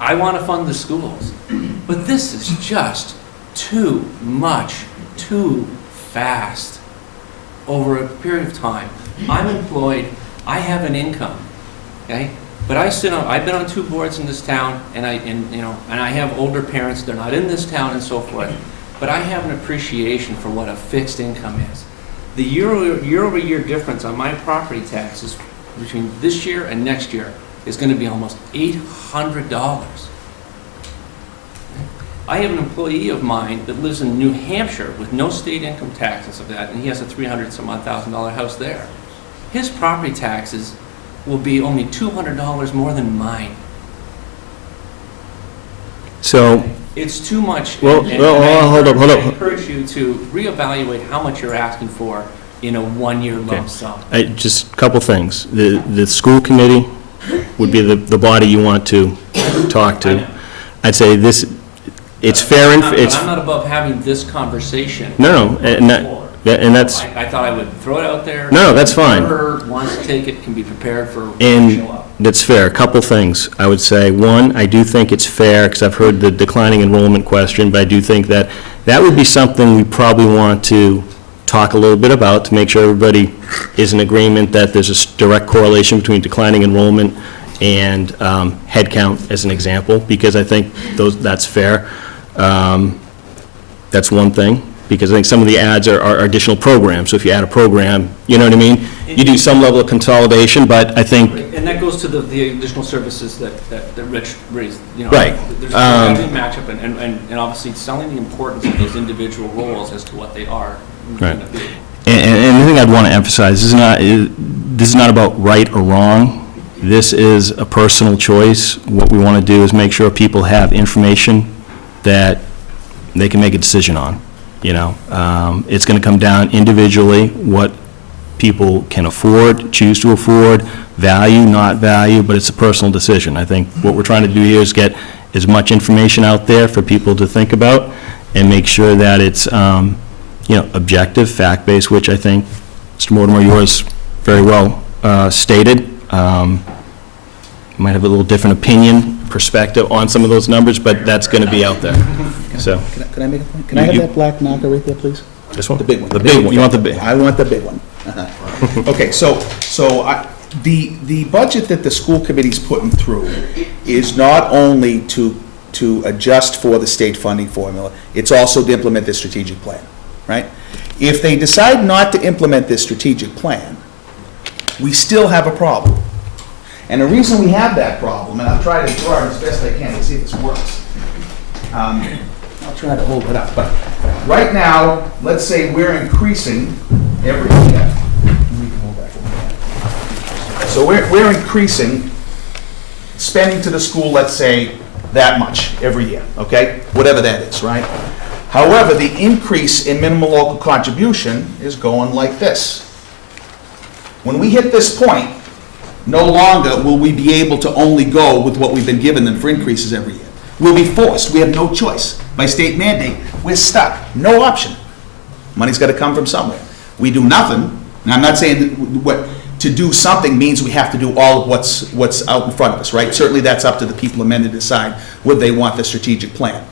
I want to fund the schools, but this is just too much, too fast over a period of time. I'm employed, I have an income, okay? But I've been on 2 boards in this town, and I have older parents, they're not in this town and so forth, but I have an appreciation for what a fixed income is. The year-over-year difference on my property taxes between this year and next year is going to be almost $800. I have an employee of mine that lives in New Hampshire with no state income taxes of that, and he has a $300-some-odd-thousand house there. His property taxes will be only $200 more than mine. So, It's too much. Well, and hold up. I encourage you to reevaluate how much you're asking for in a one-year lump sum. Just a couple things. The school committee would be the body you want to talk to. I'd say this, it's fair and, But it's, I'm not above having this conversation. no, and that's, I thought I would throw it out there. No, that's fine. Whoever wants to take it can be prepared for when and they show up. that's fair. A couple things. I would say, one, I do think it's fair, because I've heard the declining enrollment question, but I do think that that would be something we probably want to talk a little bit about to make sure everybody is in agreement that there's a direct correlation between declining enrollment and head count, as an example, because I think that's fair. That's one thing, because I think some of the ads are additional programs. So if you add a program, you know what I mean? You do some level of consolidation, but I think, And that goes to the additional services that Rich raised, you know. Right. There's a matchup, and obviously selling the importance of those individual roles as to what they are. Right. And the thing I'd want to emphasize, this is not about right or wrong. This is a personal choice. What we want to do is make sure people have information that they can make a decision on, you know. It's going to come down individually, what people can afford, choose to afford, value, not value, but it's a personal decision. I think what we're trying to do here is get as much information out there for people to think about and make sure that it's, objective, fact-based, which I think, Mr. Mortimer, yours very well stated. Might have a little different opinion, perspective on some of those numbers, but that's going to be out there, so. Can I make a point? Can I have that black marker right there, please? This one? The big one. The big one, you want the big? I want the big one. Okay, the budget that the school committee's putting through is not only to adjust for the state funding formula, it's also to implement this strategic plan, right? If they decide not to implement this strategic plan, we still have a problem. And the reason we have that problem, and I'll try to draw it as best I can to see if this works. I'll try to hold it up, but right now, let's say we're increasing every year. We can hold back a little bit. So we're increasing spending to the school, let's say, that much every year, okay? Whatever that is, right? However, the increase in minimum local contribution is going like this. When we hit this point, no longer will we be able to only go with what we've been given them for increases every year. We'll be forced. We have no choice. By state mandate, we're stuck. No option. Money's got to come from somewhere. We do nothing. Now, I'm not saying to do something means we have to do all of what's out in front of us, right? Certainly that's up to the people of Mendon to decide whether they want the strategic plan.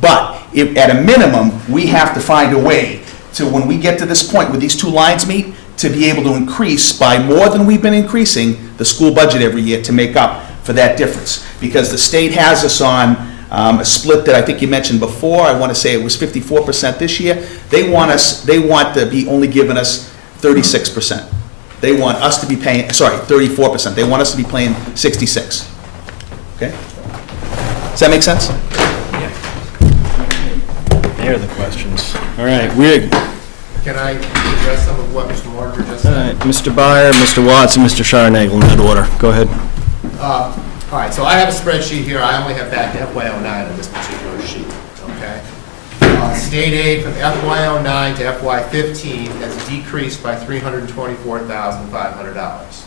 But if, at a minimum, we have to find a way to, when we get to this point where these two lines meet, to be able to increase by more than we've been increasing the school budget every year to make up for that difference. Because the state has us on a split that I think you mentioned before. I want to say it was 54% this year. They want to be only giving us 36%. They want us to be paying, 34%. They want us to be paying 66. Okay? Does that make sense? There are the questions. All right, Can I address some of what Mr. Mortimer just all said? right, Mr. Byer, Mr. Watts, and Mr. Sharnagel in that order. Go ahead. All right, so I have a spreadsheet here. I only have back to FY09 on this particular sheet, okay? State aid from FY09 to FY15 has decreased by $324,500.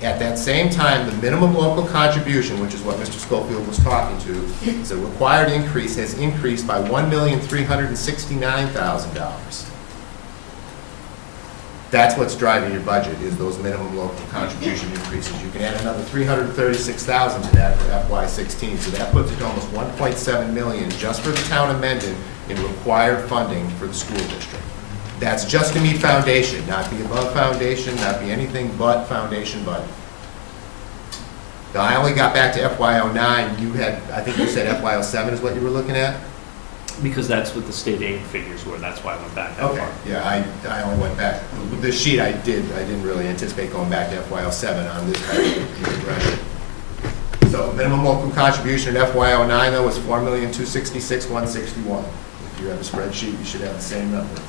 At that same time, the minimum local contribution, which is what Mr. Schofield was talking to, is a required increase, has increased by $1,369,000. That's what's driving your budget, is those minimum local contribution increases. You can add another $336,000 to that for FY16, so that puts it to almost $1.7 million just for the town of Mendon in required funding for the school district. That's just to meet foundation, not be above foundation, not be anything but foundation budget. Now, I only got back to FY09. You had, I think you said FY07 is what you were looking at? Because that's what the state aid figures were, that's why I went back that Okay, far. yeah, I only went back, with this sheet I didn't really anticipate going back to FY07 on this type of progression. So minimum local contribution in FY09 though was $4,266,161. If you have a spreadsheet, you should have the same number.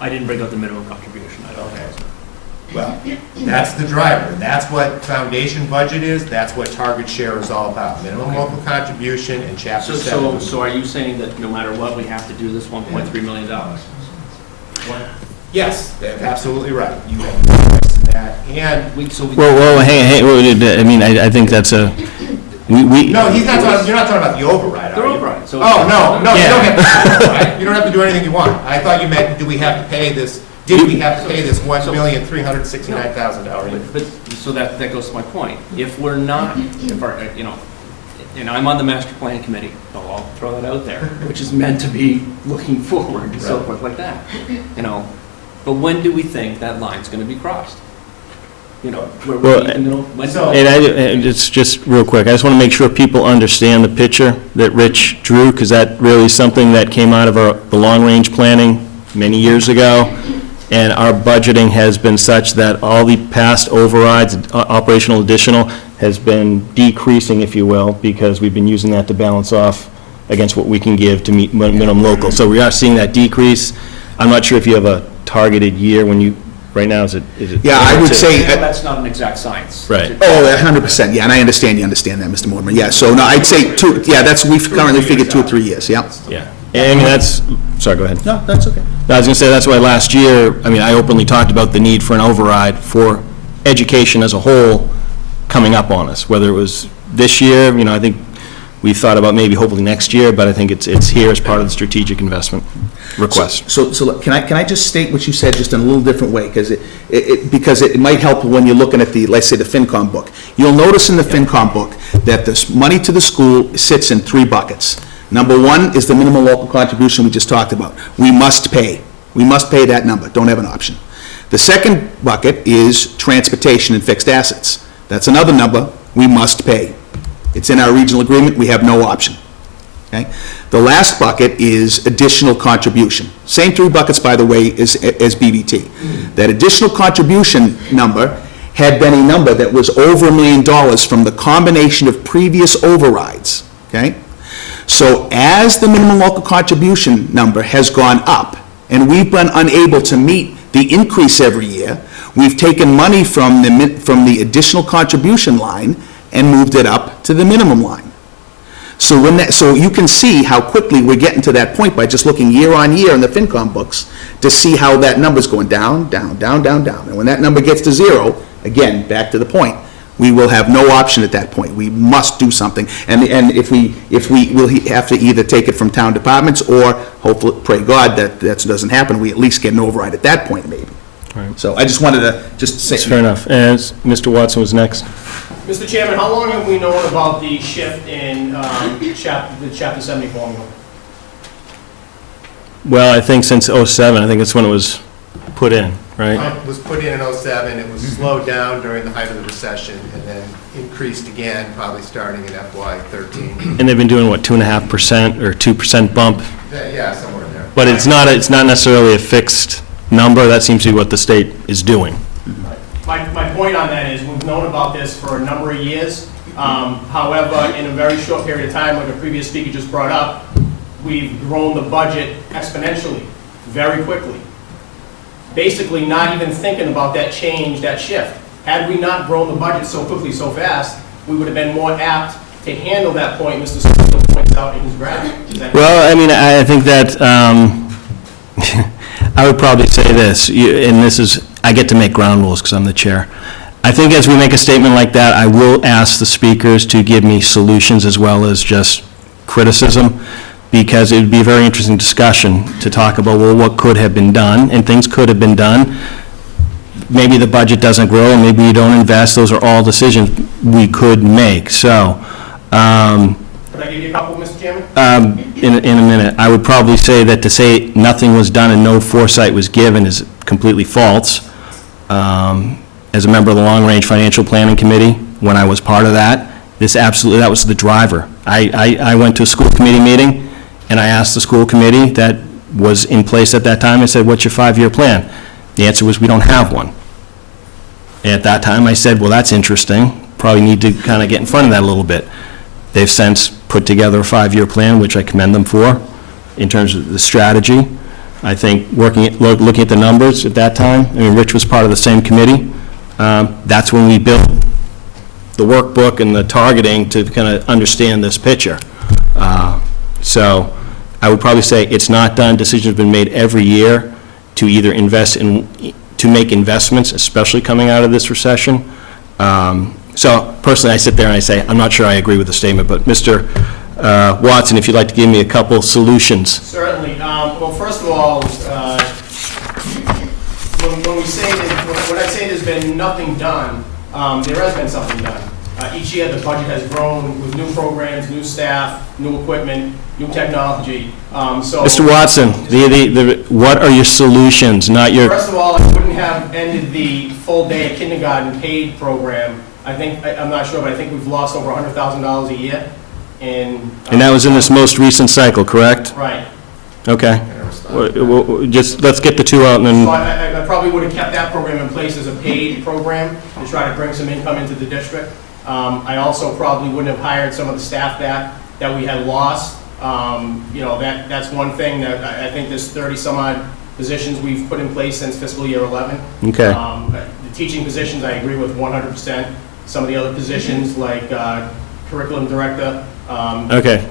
I didn't break out the minimum contribution, I don't Okay. know. Well, that's the driver. That's what foundation budget is. That's what target share is all about. Minimum local contribution and chapter 7. So are you saying that no matter what, we have to do this $1.3 million? Yes, that's absolutely right. You have that, and Well, hey, I mean, I think that's a, we. no, he's not talking. You're not talking about the override, The are you? override, so- Oh, no, you Yeah. don't have to do the override. You don't have to do anything you want. I thought you meant, do we have to pay this? Did we have to pay this $1,369,000? But, so that goes to my point. If we're not, if our, and I'm on the master plan committee, so I'll throw that out there, which is meant to be looking forward and so forth like that, But when do we think that line's gonna be crossed? Where Well, we, in the middle, when- And it's just real quick, I just want to make sure people understand the picture that Rich drew, because that really is something that came out of the long-range planning many years ago, and our budgeting has been such that all the past overrides, operational additional, has been decreasing, if you will, because we've been using that to balance off against what we can give to meet minimum local. So we are seeing that decrease. I'm not sure if you have a targeted year when you, right now, is it? Yeah, I would say, That's not an exact science. Right. oh, 100%, yeah, and I understand, you understand that, Mr. Mortimer, yeah, so, no, I'd say we've currently figured 2 or 3 years, yeah. Yeah. I mean, sorry, go ahead. No, that's okay. I was going to say, that's why last year, I mean, I openly talked about the need for an override for education as a whole coming up on us, whether it was this year, I think we thought about maybe hopefully next year, but I think it's here as part of the strategic investment request. So can I just state what you said just in a little different way, because it might help when you're looking at the, let's say, the FinCom book. You'll notice in the FinCom book that this money to the school sits in 3 buckets. Number 1 is the minimum local contribution we just talked about. We must pay. We must pay that number, don't have an option. The second bucket is transportation and fixed assets. That's another number we must pay. It's in our regional agreement, we have no option. Okay? The last bucket is additional contribution. Same 3 buckets, by the way, as BVT. That additional contribution number had been a number that was over $1 million from the combination of previous overrides. Okay? So as the minimum local contribution number has gone up, and we've been unable to meet the increase every year, we've taken money from the additional contribution line and moved it up to the minimum line. So you can see how quickly we're getting to that point by just looking year on year in the FinCom books to see how that number's going down, down, down, down, down. And when that number gets to 0, again, back to the point, we will have no option at that point. We must do something. And if we will have to either take it from town departments or hopefully, pray God that doesn't happen, we at least get an override at that point maybe. Right. So I just wanted to just say. That's fair enough. And Mr. Watson was next. Mr. Chairman, how long have we known about the shift in the Chapter 70 formula? Well, I think since '07, I think that's when it was put in, right? It was put in '07, it was slowed down during the height of the recession, and then increased again, probably starting in FY13. And they've been doing, what, 2.5% or 2% bump? Yeah, somewhere in there. But it's not necessarily a fixed number. That seems to be what the state is doing. My point on that is, we've known about this for a number of years. However, in a very short period of time, like a previous speaker just brought up, we've grown the budget exponentially, very quickly. Basically not even thinking about that change, that shift. Had we not grown the budget so quickly, so fast, we would have been more apt to handle that point Mr. Steele points out in his graph. Well, I mean, I think that, I would probably say this, and this is, I get to make ground rules because I'm the chair. I think as we make a statement like that, I will ask the speakers to give me solutions as well as just criticism, because it would be a very interesting discussion to talk about, well, what could have been done, and things could have been done. Maybe the budget doesn't grow, and maybe you don't invest. Those are all decisions we could make. So, Could I give you a couple, Mr. Chairman? in a minute, I would probably say that to say nothing was done and no foresight was given is completely false. As a member of the Long Range Financial Planning Committee, when I was part of that, that was the driver. I went to a school committee meeting, and I asked the school committee that was in place at that time, I said, what's your 5-year plan? The answer was, we don't have one. And at that time, I said, well, that's interesting. Probably need to kind of get in front of that a little bit. They've since put together a 5-year plan, which I commend them for, in terms of the strategy. I think looking at the numbers at that time, I mean, Rich was part of the same committee. That's when we built the workbook and the targeting to kind of understand this picture. So I would probably say it's not done. Decisions have been made every year to either to make investments, especially coming out of this recession. So personally, I sit there and I say, I'm not sure I agree with the statement, but Mr. Watson, if you'd like to give me a couple solutions. Certainly. Well, first of all, when we say that, when I say there's been nothing done, there has been something done. Each year, the budget has grown with new programs, new staff, new equipment, new technology. Mr. Watson, what are your solutions, not your... First of all, I wouldn't have ended the full-day kindergarten paid program. I'm not sure, but I think we've lost over $100,000 a year. And that was in this most recent cycle, correct? Right. Okay. Just, let's get the two out and then... So I probably would have kept that program in place as a paid program to try to bring some income into the district. I also probably wouldn't have hired some of the staff that we had lost. That's one thing that I think there's 30-some odd positions we've put in place since fiscal year 11. Okay. The teaching positions, I agree with 100%. Some of the other positions, like curriculum director. Okay.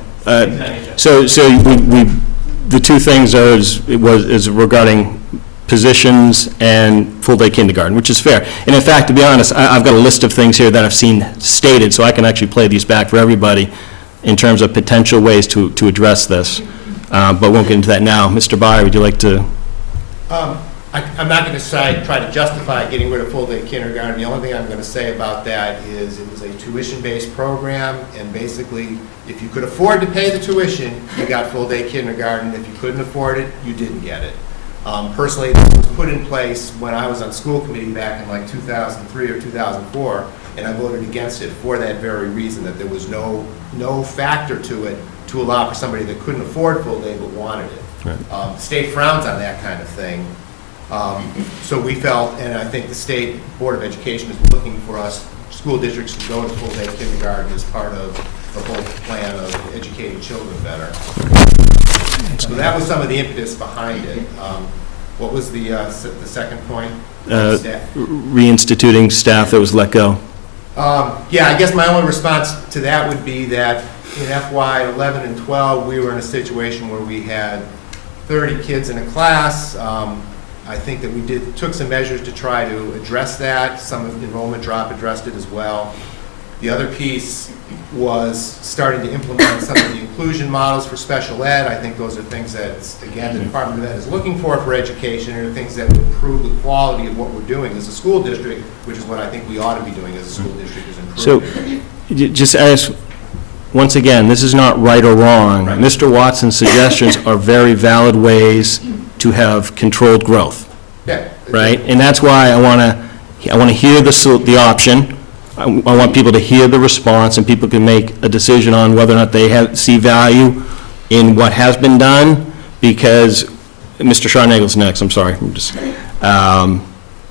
So the two things is regarding positions and full-day kindergarten, which is fair. And in fact, to be honest, I've got a list of things here that I've seen stated, so I can actually play these back for everybody in terms of potential ways to address this. But won't get into that now. Mr. Byer, would you like to? I'm not going to try to justify getting rid of full-day kindergarten. The only thing I'm going to say about that is it was a tuition-based program, and basically, if you could afford to pay the tuition, you got full-day kindergarten. If you couldn't afford it, you didn't get it. Personally, this was put in place when I was on school committee back in like 2003 or 2004, and I voted against it for that very reason, that there was no factor to it to allow for somebody that couldn't afford full-day but wanted it. Right. The state frowns on that kind of thing. So we felt, and I think the State Board of Education is looking for us, school districts to go to full-day kindergarten as part of the whole plan of educating children better. So that was some of the impetus behind it. What was the second point? Reinstituting staff that was let go. Yeah, I guess my only response to that would be that in FY 11 and 12, we were in a situation where we had 30 kids in a class. I think that we took some measures to try to address that. Some of the enrollment drop addressed it as well. The other piece was starting to implement some of the inclusion models for special ed. I think those are things that, again, the Department of Ed is looking for education, and things that would improve the quality of what we're doing as a school district, which is what I think we ought to be doing as a school district, is improving. So, just as, once again, this is not right or wrong. Right. Mr. Watson's suggestions are very valid ways to have controlled growth. Yeah. Right? And that's why I want to hear the option. I want people to hear the response, and people can make a decision on whether or not they see value in what has been done, because Mr. Sharnagel's next, I'm sorry.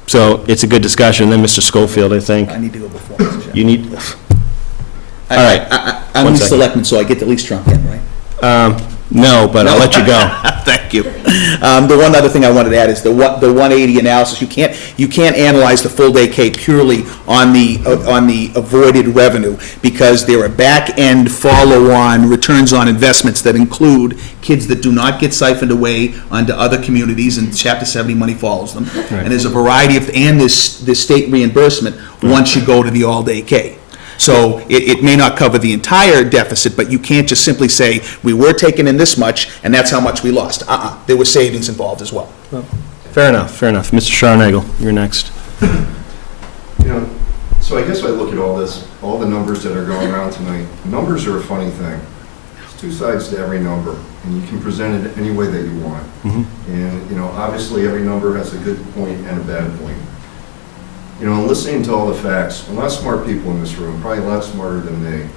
So it's a good discussion. Then Mr. Schofield, I think. I need to go before, Mr. Chairman. You need, all right. I'm One the second. selectman, so I get to at least trump in, right? No, but I'll let you go. Thank you. The one other thing I wanted to add is the 180 analysis. You can't analyze the full-day K purely on the avoided revenue, because there are back-end follow-on returns on investments that include kids that do not get siphoned away onto other communities, and Chapter 70 money follows them. Right. And there's a variety of, and there's state reimbursement once you go to the all-day K. So it may not cover the entire deficit, but you can't just simply say, we were taking in this much, and that's how much we lost. There were savings involved as well. Fair enough, fair enough. Mr. Sharnagel, you're next. So I guess I look at all this, all the numbers that are going around tonight. Numbers are a funny thing. There's two sides to every number, and you can present it any way that you want. Mm-hmm. And, obviously every number has a good point and a bad point. Listening to all the facts, a lot of smart people in this room, probably a lot smarter than me.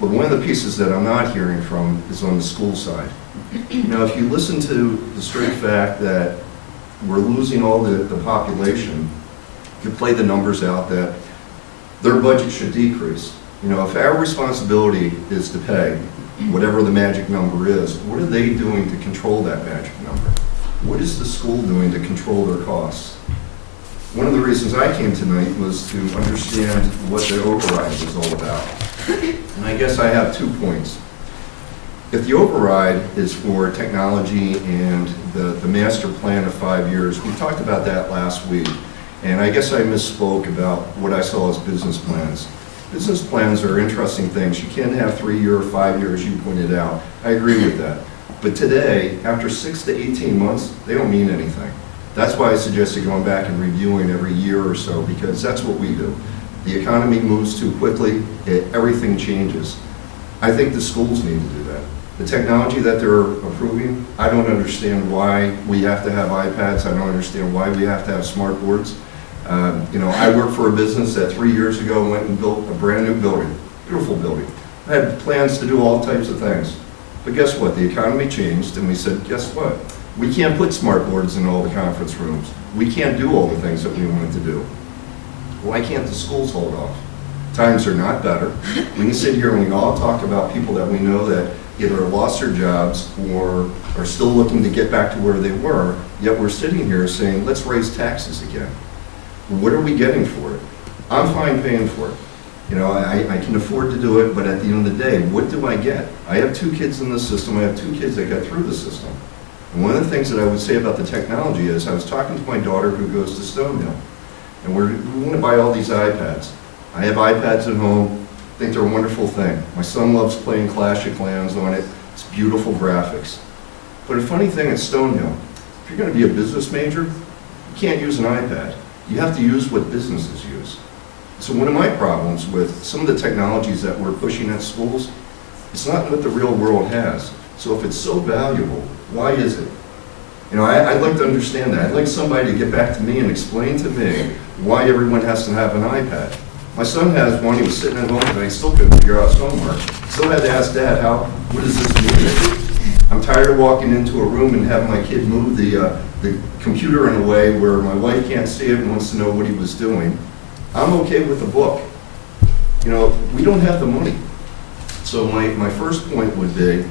But one of the pieces that I'm not hearing from is on the school side. If you listen to the straight fact that we're losing all the population, you play the numbers out that their budget should decrease. If our responsibility is to pay whatever the magic number is, what are they doing to control that magic number? what is the school doing to control their costs? One of the reasons I came tonight was to understand what the override was all about. And I guess I have 2 points. If the override is for technology and the master plan of 5 years, we talked about that last week. And I guess I misspoke about what I saw as business plans. Business plans are interesting things. You can't have 3-year or 5 years, you pointed out. I agree with that. But today, after 6 to 18 months, they don't mean anything. That's why I suggested going back and reviewing every year or so, because that's what we do. The economy moves too quickly, everything changes. I think the schools need to do that. The technology that they're approving, I don't understand why we have to have iPads. I don't understand why we have to have smart boards. I work for a business that 3 years ago went and built a brand new building, beautiful building. I had plans to do all types of things. But guess what? The economy changed and we said, guess what? We can't put smart boards in all the conference rooms. We can't do all the things that we wanted to do. Why can't the schools hold off? Times are not better. We can sit here and we can all talk about people that we know that either lost their jobs or are still looking to get back to where they were, yet we're sitting here saying, let's raise taxes again. What are we getting for it? I'm fine paying for it. I can afford to do it, but at the end of the day, what do I get? I have 2 kids in the system. I have 2 kids that got through the system. And one of the things that I would say about the technology is I was talking to my daughter who goes to Stonehill, and we want to buy all these iPads. I have iPads at home. I think they're a wonderful thing. My son loves playing Clash of Clans on it. It's beautiful graphics. But a funny thing at Stonehill, if you're going to be a business major, you can't use an iPad. You have to use what businesses use. So one of my problems with some of the technologies that we're pushing at schools, it's not what the real world has. So if it's so valuable, why is it? I'd like to understand that. I'd like somebody to get back to me and explain to me why everyone has to have an iPad. My son has one. He was sitting at home and I still couldn't figure out his homework. Still had to ask Dad, what does this mean? I'm tired of walking into a room and having my kid move the computer in a way where my wife can't see it and wants to know what he was doing. I'm okay with the book. We don't have the money. So my first point would be,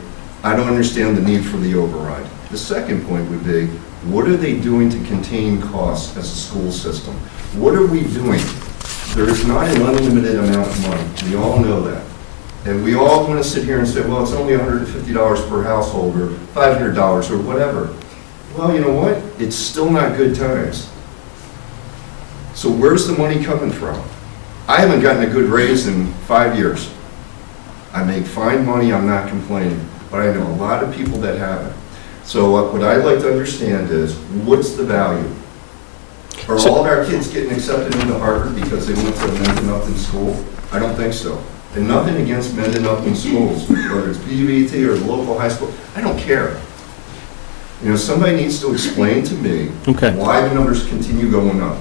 I don't understand the need for the override. The second point would be, what are they doing to contain costs as a school system? What are we doing? There is not an unlimited amount of money. We all know that. And we all want to sit here and say, well, it's only $150 per household or $500 or whatever. Well, you know what? It's still not good times. So where's the money coming from? I haven't gotten a good raise in 5 years. I make fine money, I'm not complaining, but I know a lot of people that haven't. So what I'd like to understand is, what's the value? Are all of our kids getting accepted into Harvard because they went to a Mendon Upton school? I don't think so. And nothing against Mendon Upton schools, whether it's BVT or the local high school, I don't care. Somebody needs to explain to me why the numbers continue going up.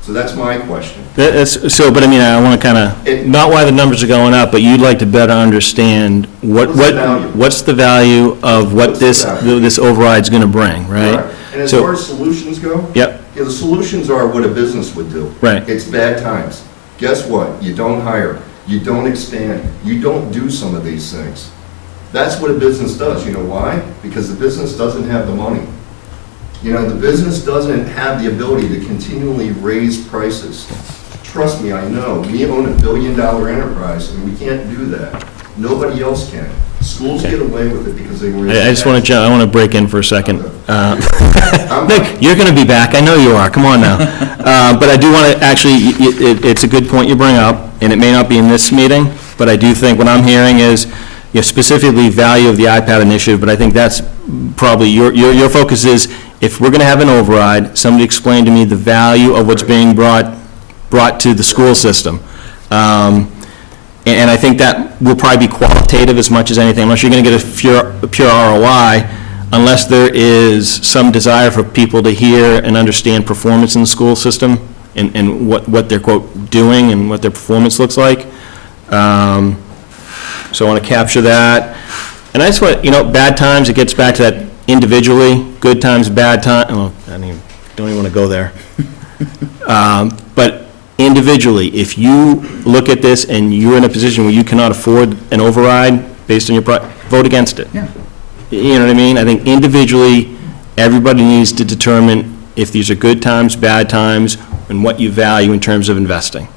So that's my question. But I want to kind of, not why the numbers are going up, but you'd like to better understand what's the value of what this override's going to bring, right? Right. And as far as solutions go, the solutions are what a business would do. Right. It's bad times. Guess what? You don't hire, you don't expand, you don't do some of these things. That's what a business does. You know why? Because the business doesn't have the money. The business doesn't have the ability to continually raise prices. Trust me, I know. We own a $1 billion enterprise, and we can't do that. Nobody else can. Schools get away with it because they raise I just want to break in for a second. Nick, you're going to be back. I know you are. Come on now. But I do want to actually, it's a good point you bring up, and it may not be in this meeting, but I do think what I'm hearing is, specifically value of the iPad initiative, but I think that's probably your focus is, if we're going to have an override, somebody explain to me the value of what's being brought to the school system. And I think that will probably be qualitative as much as anything, unless you're going to get a pure ROI, unless there is some desire for people to hear and understand performance in the school system and what they're, quote, doing and what their performance looks like. So I want to capture that. And I just want, bad times, it gets back to that individually, good times, bad times. Oh, I don't even want to go there. But individually, if you look at this and you're in a position where you cannot afford an override based on your vote against it. Yeah. You know what I mean? I think individually, Everybody needs to determine if these are good times, bad times, and what you value in terms of investing.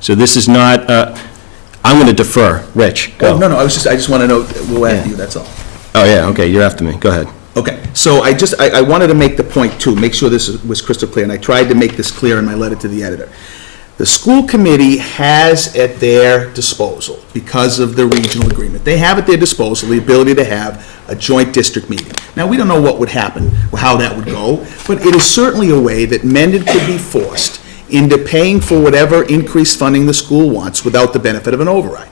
So this is not, I'm going to defer. Rich, go. Oh, no, I just want to know, we'll after you, that's all. Oh, yeah, okay, you're after me. Go ahead. Okay, so I wanted to make the point too, make sure this was crystal clear, and I tried to make this clear in my letter to the editor. The school committee has at their disposal, because of the regional agreement, they have at their disposal the ability to have a joint district meeting. Now, we don't know what would happen, or how that would go, but it is certainly a way that Mendon could be forced into paying for whatever increased funding the school wants without the benefit of an override.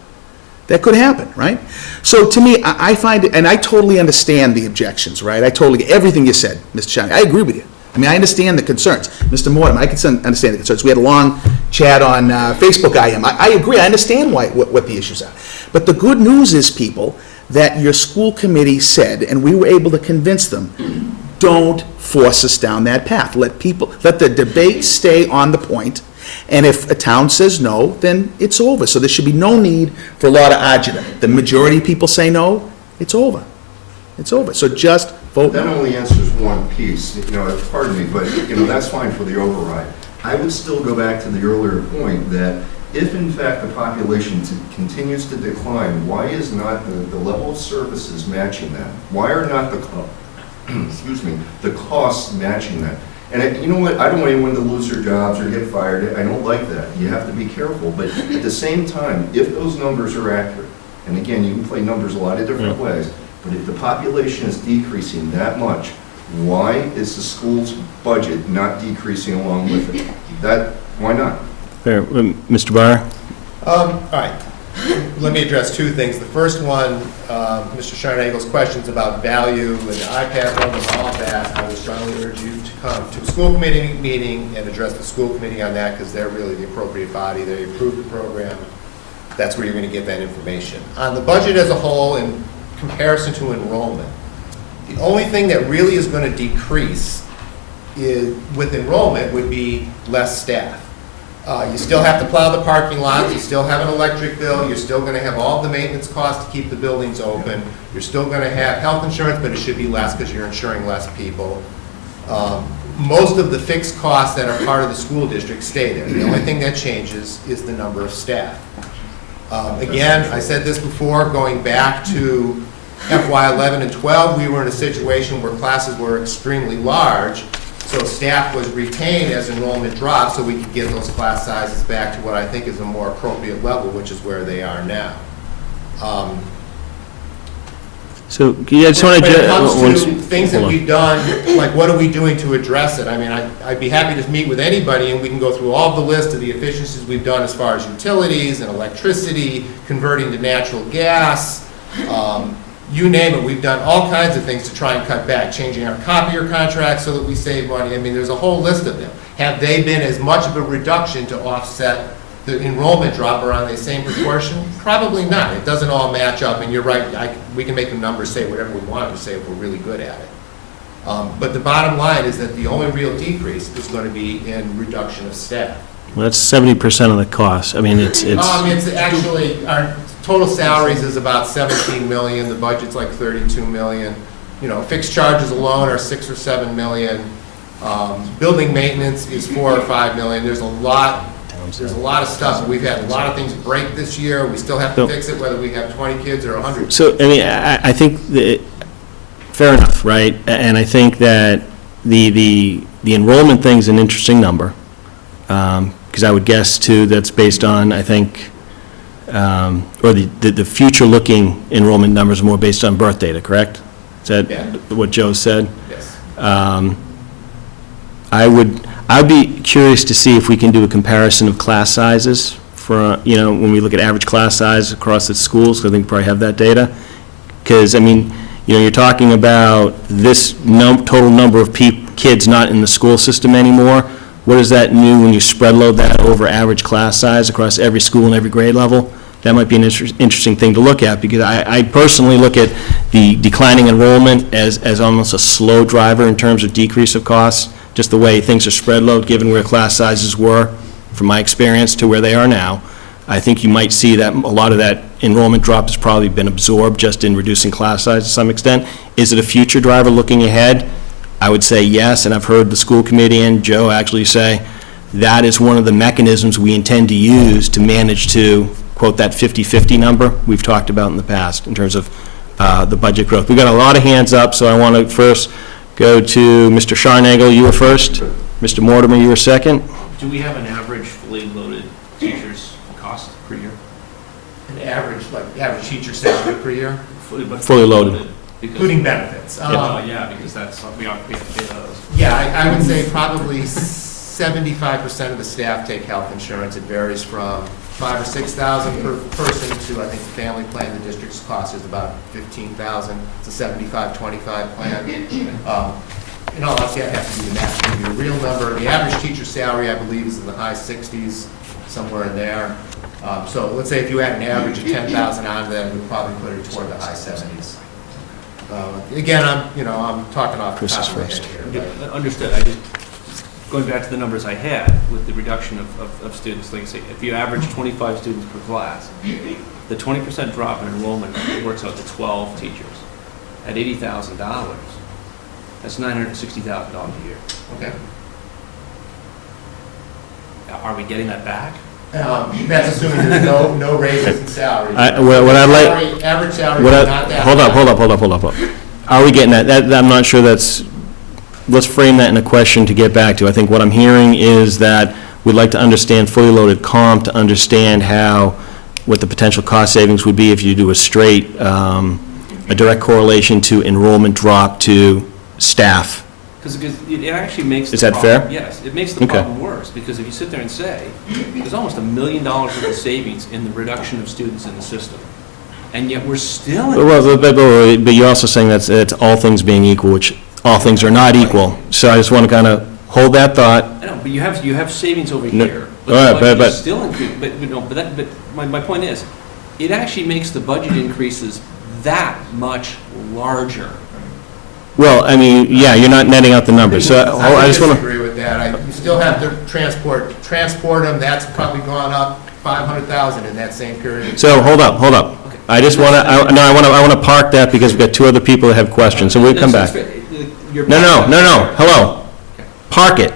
That could happen, right? So to me, I find it, and I totally understand the objections, right? Everything you said, Mr. Shine, I agree with you. I mean, I understand the concerns. Mr. Mortimer, I can understand the concerns. We had a long chat on Facebook IM. I agree, I understand what the issues are. But the good news is, people, that your school committee said, and we were able to convince them, don't force us down that path. Let the debate stay on the point, and if a town says no, then it's over. So there should be no need for a lot of argument. The majority of people say no, it's over. It's over. So just vote That no. only answers one piece, pardon me, but, that's fine for the override. I would still go back to the earlier point that if in fact the population continues to decline, why is not the level of services matching that? Why are not the costs matching that? And you know what, I don't want anyone to lose their jobs or get fired, I don't like that. You have to be careful, but at the same time, if those numbers are accurate, and again, you can play numbers a lot of different ways, but if the population is decreasing that much, why is the school's budget not decreasing along with it? Why not? Fair. Mr. Barr? All right. Let me address two things. The first one, Mr. Sharnagel's questions about value and the iPad loan and all of that. I would strongly urge you to come to a school committee meeting and address the school committee on that, because they're really the appropriate body. They approve the program. That's where you're going to get that information. On the budget as a whole, in comparison to enrollment, the only thing that really is going to decrease with enrollment would be less staff. You still have to plow the parking lots, you still have an electric bill, you're still going to have all the maintenance costs to keep the buildings open, you're still going to have health insurance, but it should be less because you're insuring less people. Most of the fixed costs that are part of the school district stay there. The only thing that changes is the number of staff. Again, I said this before, going back to FY 11 and 12, we were in a situation where classes were extremely large, so staff was retained as enrollment dropped, so we could get those class sizes back to what I think is a more appropriate level, which is where they are now. So, I just want When it comes to things that we've done, like what are we doing to address it? I mean, I'd be happy to meet with anybody and we can go through all the list of the efficiencies we've done as far as utilities and electricity, converting to natural gas, you name it. We've done all kinds of things to try and cut back, changing our copier contracts so that we save money. I mean, there's a whole list of them. Have they been as much of a reduction to offset the enrollment drop, or are they the same proportion? Probably not. It doesn't all match up, and you're right, we can make the numbers say whatever we want to say if we're really good at it. But the bottom line is that the only real decrease is going to be in reduction of staff. Well, that's 70% of the cost. I mean, it's It's actually, our total salaries is about 17 million, the budget's like 32 million. Fixed charges alone are 6 or 7 million. Building maintenance is 4 or 5 million. There's a lot of stuff. We've had a lot of things break this year. We still have to fix it, whether we have 20 kids or 100. So, I mean, I think fair enough, right? And I think that the enrollment thing's an interesting number, because I would guess, too, that's based on, I think, or the future-looking enrollment numbers are more based on birth data, correct? Is that what Joe said? Yes. I'd be curious to see if we can do a comparison of class sizes for, when we look at average class size across the schools, 'cause I think we probably have that data. Because, I mean, you're talking about this total number of kids not in the school system anymore. What does that mean when you spread load that over average class size across every school and every grade level? That might be an interesting thing to look at, because I personally look at the declining enrollment as almost a slow driver in terms of decrease of costs, just the way things are spread load, given where class sizes were, from my experience, to where they are now. I think you might see that a lot of that enrollment drop has probably been absorbed just in reducing class size to some extent. Is it a future driver looking ahead? I would say yes, and I've heard the school committee and Joe actually say that is one of the mechanisms we intend to use to manage to, quote, that 50/50 number we've talked about in the past in terms of the budget growth. We've got a lot of hands up, so I want to first go to Mr. Scharnagel, you were first. Mr. Mortimer, you were second. Do we have an average fully loaded teacher's cost per year? An average, like, average teacher salary per year, Fully loaded. Because- including benefits. Yeah, because that's, we have to pay those. Yeah, I would say probably 75% of the staff take health insurance. It varies from 5,000 or 6,000 per person to, I think, the family plan, the district's cost is about 15,000. It's a 75-25 plan. In all honesty, I'd have to do the math to give you a real number. The average teacher salary, I believe, is in the high 60s, somewhere in there. So let's say if you had an average of 10,000 on that, we'd probably put it toward the high 70s. Again, I'm talking off the top of my head here. Yeah, understood. I just, going back to the numbers I had with the reduction of students, like I say, if you average 25 students per class, the 20% drop in enrollment works out to 12 teachers at $80,000. That's $960,000 a year. Okay. Are we getting that back? That's assuming there's no raises in salary. What I'd like. Average salary is not that. Hold up. Are we getting that? I'm not sure that's, let's frame that in a question to get back to. I think what I'm hearing is that we'd like to understand fully loaded comp, to understand what the potential cost savings would be if you do a straight, a direct correlation to enrollment drop to staff. Because it actually makes the Is that problem, fair? Yes, it makes the problem worse, because if you sit there and say, there's almost $1 million worth of savings in the reduction of students in the system, and yet we're still. But you're also saying that's all things being equal, which all things are not equal. So I just want to kind of hold that thought. I know, but you have savings over No, here. all right, the budget but- is still increasing, but my point is, it actually makes the budget increases that much larger. Well, I mean, yeah, you're not netting out the numbers, so I just want to. disagree with that. You still have to transport them, that's probably gone up 500,000 in that same period. So, hold up. I just want to, I want to park that because we've got two other people that have questions, so we'll come back. No, hello. Park it.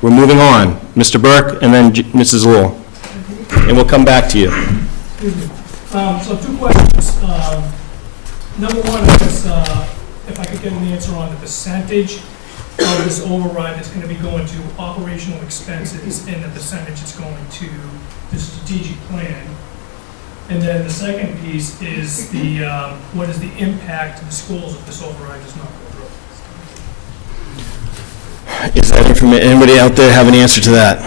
We're moving on. Mr. Burke and then Mrs. Lowell. And we'll come back to you. So 2 questions. Number one is, if I could get an answer on the percentage of this override that's going to be going to operational expenses and the percentage it's going to the strategic plan. And then the second piece is what is the impact to the schools if this override does not go through? Is that information, anybody out there have an answer to that?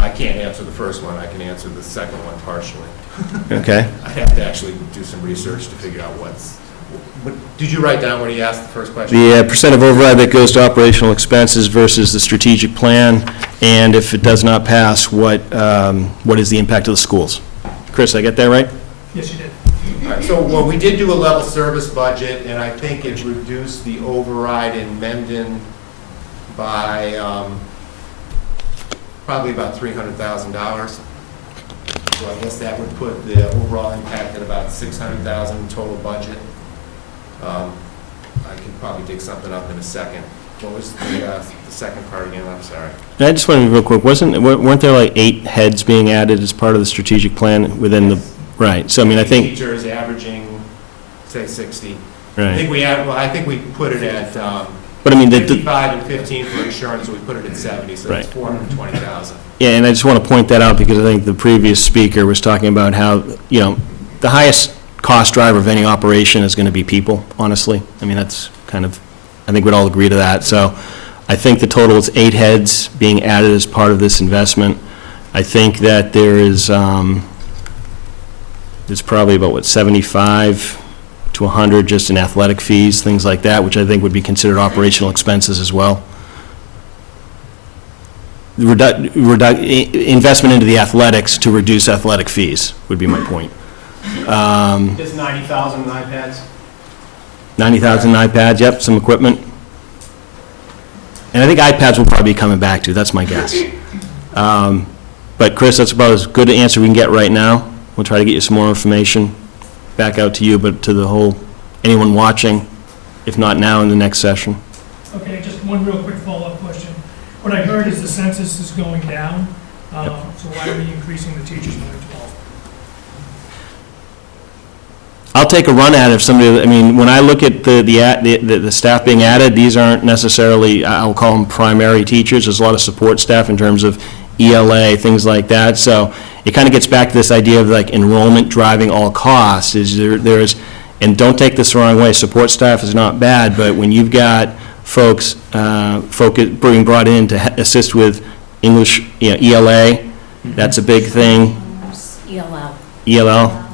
I can't answer the first one, I can answer the second one partially. Okay. I have to actually do some research to figure out did you write down what he asked the first question? The percent of override that goes to operational expenses versus the strategic plan, and if it does not pass, what is the impact of the schools? Chris, I get that right? Yes, you did. All right, so, well, we did do a level service budget, and I think it reduced the override in Mendon by probably about $300,000. So I guess that would put the overall impact at about $600,000 total budget. I can probably dig something up in a second. What was the second part again? I'm sorry. I just want to be real quick, weren't there like 8 heads being added as part of the strategic plan within the, right, so I mean, I think. Teachers averaging, say, 60. Right. I think we put it at But I mean, 55 and 15 for insurance, so we put it at 70, so Right. it's 420,000. Yeah, and I just want to point that out because I think the previous speaker was talking about how, the highest cost driver of any operation is going to be people, honestly. I mean, that's kind of, I think we'd all agree to that. So I think the total is 8 heads being added as part of this investment. I think that there's probably about, 75 to 100 just in athletic fees, things like that, which I think would be considered operational expenses as well. Investment into the athletics to reduce athletic fees would be my point. There's 90,000 iPads. 90,000 iPads, yep, some equipment. And I think iPads will probably be coming back too, that's my guess. But Chris, that's about as good an answer we can get right now. We'll try to get you some more information back out to you, but to the whole, anyone watching, if not now, in the next session. Okay, just one real quick follow-up question. What I heard is the census is going down, so why are we increasing the teachers by 12? I'll take a run at it if somebody, I mean, when I look at the staff being added, these aren't necessarily, I'll call them primary teachers. There's a lot of support staff in terms of ELA, things like that. So it kind of gets back to this idea of like enrollment driving all costs. There's, and don't take this the wrong way, support staff is not bad, but when you've got folks being brought in to assist with English, ELA, that's a big thing. ELL.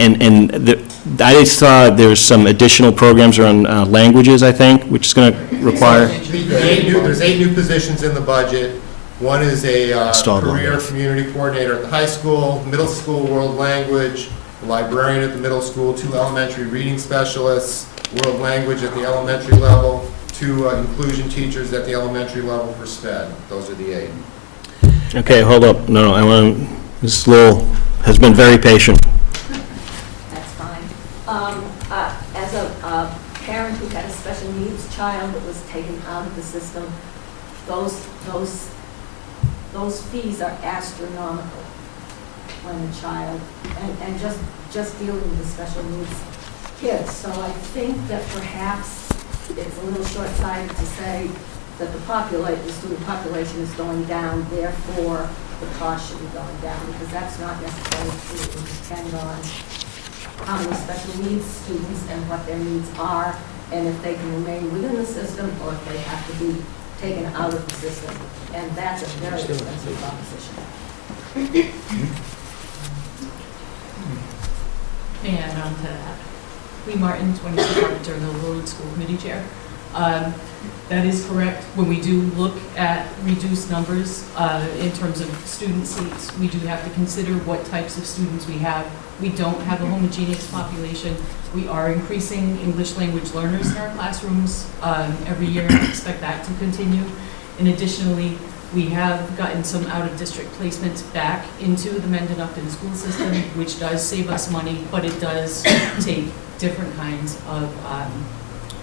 And I saw there's some additional programs around languages, I think, which is going to require. There's 8 new positions in the budget. One is a career community coordinator at the high school, middle school world language, a librarian at the middle school, 2 elementary reading specialists, world language at the elementary level, 2 inclusion teachers at the elementary level for SPED. Those are the 8. Okay, hold up. No, I want, Ms. Lowell has been very patient. That's fine. As a parent who had a special needs child that was taken out of the system, those fees are astronomical when the child, and just dealing with the special needs kids. So I think that perhaps it's a little short-sighted to say that the student population is going down, therefore the cost should be going down, because that's not necessarily true. It will depend on how many special needs students and what their needs are, and if they can remain within the system or if they have to be taken out of the system. And that's a very expensive proposition. And on to that. Lee Martin, 22 Carpenter, the Road School Committee Chair. That is correct. When we do look at reduced numbers in terms of student seats, we do have to consider what types of students we have. We don't have a homogeneous population. We are increasing English language learners in our classrooms every year, and we expect that to continue. And additionally, we have gotten some out-of-district placements back into the Mendon Upton school system, which does save us money, but it does take different kinds of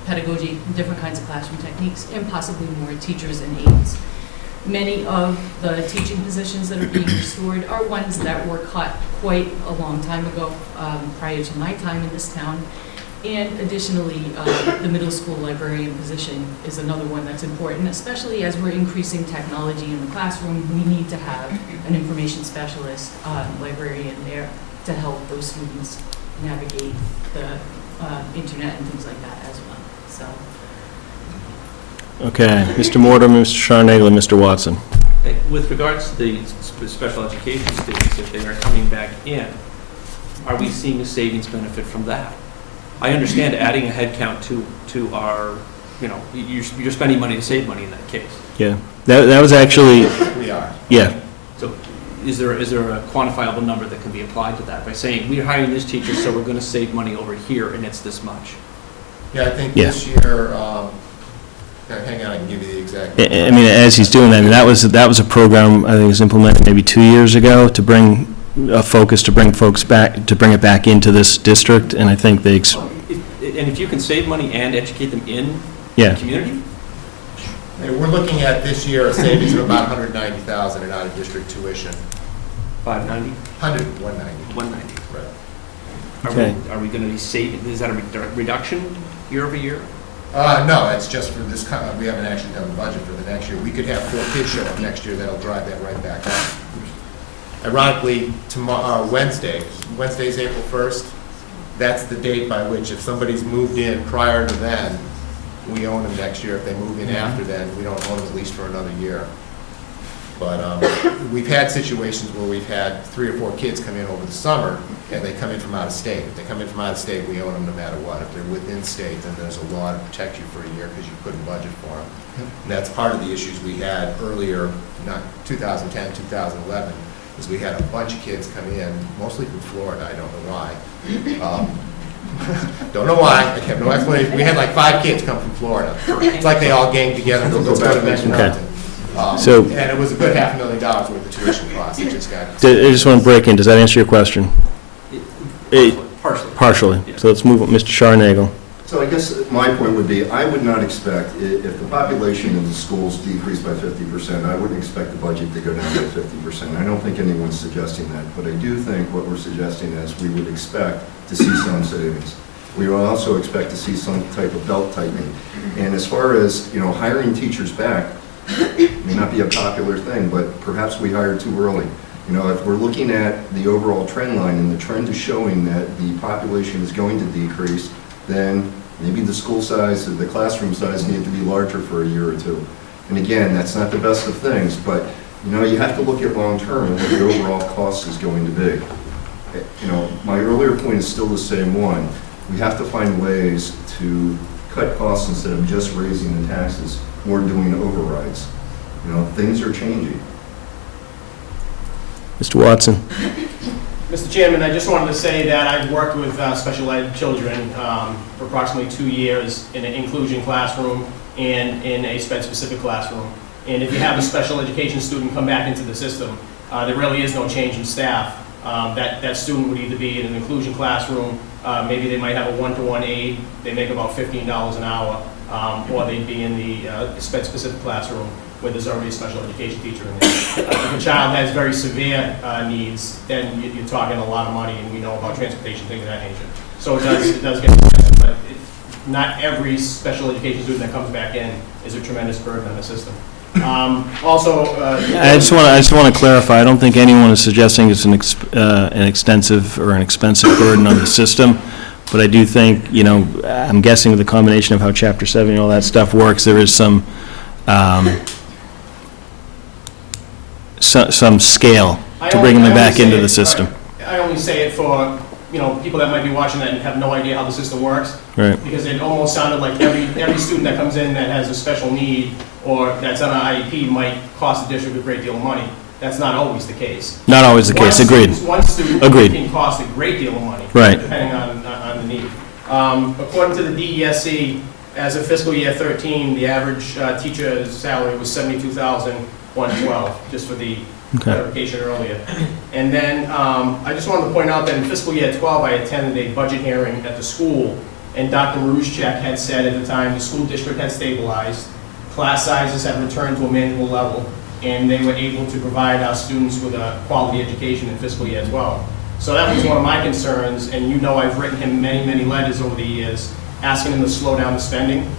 pedagogy, different kinds of classroom techniques, and possibly more teachers and aides. Many of the teaching positions that are being restored are ones that were cut quite a long time ago, prior to my time in this town. And additionally, the middle school librarian position is another one that's important, especially as we're increasing technology in the classroom. We need to have an information specialist, librarian there to help those students navigate the internet and things like that as well. So. Okay, Mr. Mortimer, Mr. Sharnagle, and Mr. Watson. With regards to the special education students, if they are coming back in, are we seeing a savings benefit from that? I understand adding a head count to our, you're spending money to save money in that case. Yeah, that was actually. We are. Yeah. So is there a quantifiable number that can be applied to that by saying, we're hiring this teacher, so we're going to save money over here, and it's this much? Yeah, I think this year, hang on, I can give you the exact. I mean, as he's doing that, I mean, that was a program I think was implemented maybe 2 years ago to bring a focus, to bring folks back, to bring it back into this district, and I think they. And if you can save money and educate them in the community? We're looking at this year a savings of about $190,000 in out-of-district tuition. 590? 190. 190. Right. Okay. Are we going to be saving, is that a reduction year over year? No, it's just for this, we haven't actually done the budget for the next year. We could have 4 kids show up next year that'll drive that right back up. Ironically, tomorrow, Wednesday's April 1st. That's the date by which if somebody's moved in prior to then, we own them next year. If they move in after then, we don't own them at least for another year. But we've had situations where we've had 3 or 4 kids come in over the summer, and they come in from out of state. If they come in from out of state, we own them no matter what. If they're within state, then there's a law to protect you for a year because you couldn't budget for them. And that's part of the issues we had earlier, not 2010, 2011, is we had a bunch of kids come in, mostly from Florida. I don't know why. Don't know why. I have no explanation. We had like 5 kids come from Florida. It's like they all ganged together to go to Mendon. And it was a good $500,000 worth of tuition costs. It just got. I just want to break in. Does that answer your question? Partially. Partially. Yeah. So let's move on. Mr. Sharnagle. So I guess my point would be, I would not expect, if the population in the schools decreased by 50%, I wouldn't expect the budget to go down by 50%. I don't think anyone's suggesting that, but I do think what we're suggesting is we would expect to see some savings. We will also expect to see some type of belt tightening. And as far as, hiring teachers back, may not be a popular thing, but perhaps we hired too early. If we're looking at the overall trend line and the trend is showing that the population is going to decrease, then maybe the school size, the classroom size need to be larger for a year or two. And again, that's not the best of things, but you have to look at long-term and what the overall cost is going to be. My earlier point is still the same one. We have to find ways to cut costs instead of just raising the taxes or doing overrides. Things are changing. Mr. Watson? Mr. Chairman, I just wanted to say that I've worked with special ed children for approximately 2 years in an inclusion classroom and in a specific classroom. And if you have a special education student come back into the system, there really is no change in staff. That student would either be in an inclusion classroom, maybe they might have a one-to-one aide, they make about $15 an hour, or they'd be in the specific classroom where there's already a special education teacher in there. If a child has very severe needs, then you're talking a lot of money, and we know about transportation, things of that nature. So it does get expensive, but not every special education student that comes back in is a tremendous burden on the system. Also, I just want to clarify, I don't think anyone is suggesting it's an extensive or an expensive burden on the system, but I do think, I'm guessing with the combination of how Chapter 7 and all that stuff works, there is some scale to bringing them back into the system. I only say it for, people that might be watching that and have no idea how the system works. Right. Because it almost sounded like every student that comes in that has a special need or that's on an IEP might cost the district a great deal of money. That's not always the case. Not always the case, agreed. One student Agreed. can cost a great deal of money. Right. Depending on the need. According to the DESC, as of fiscal year 13, the average teacher's salary was $72,112, just for the clarification earlier. And then I just wanted to point out that in fiscal year 12, I attended a budget hearing at the school, and Dr. Maruschek had said at the time the school district had stabilized, class sizes had returned to a manageable level, and they were able to provide our students with a quality education in fiscal year 12. So that was one of my concerns, and I've written him many, many letters over the years asking him to slow down the spending.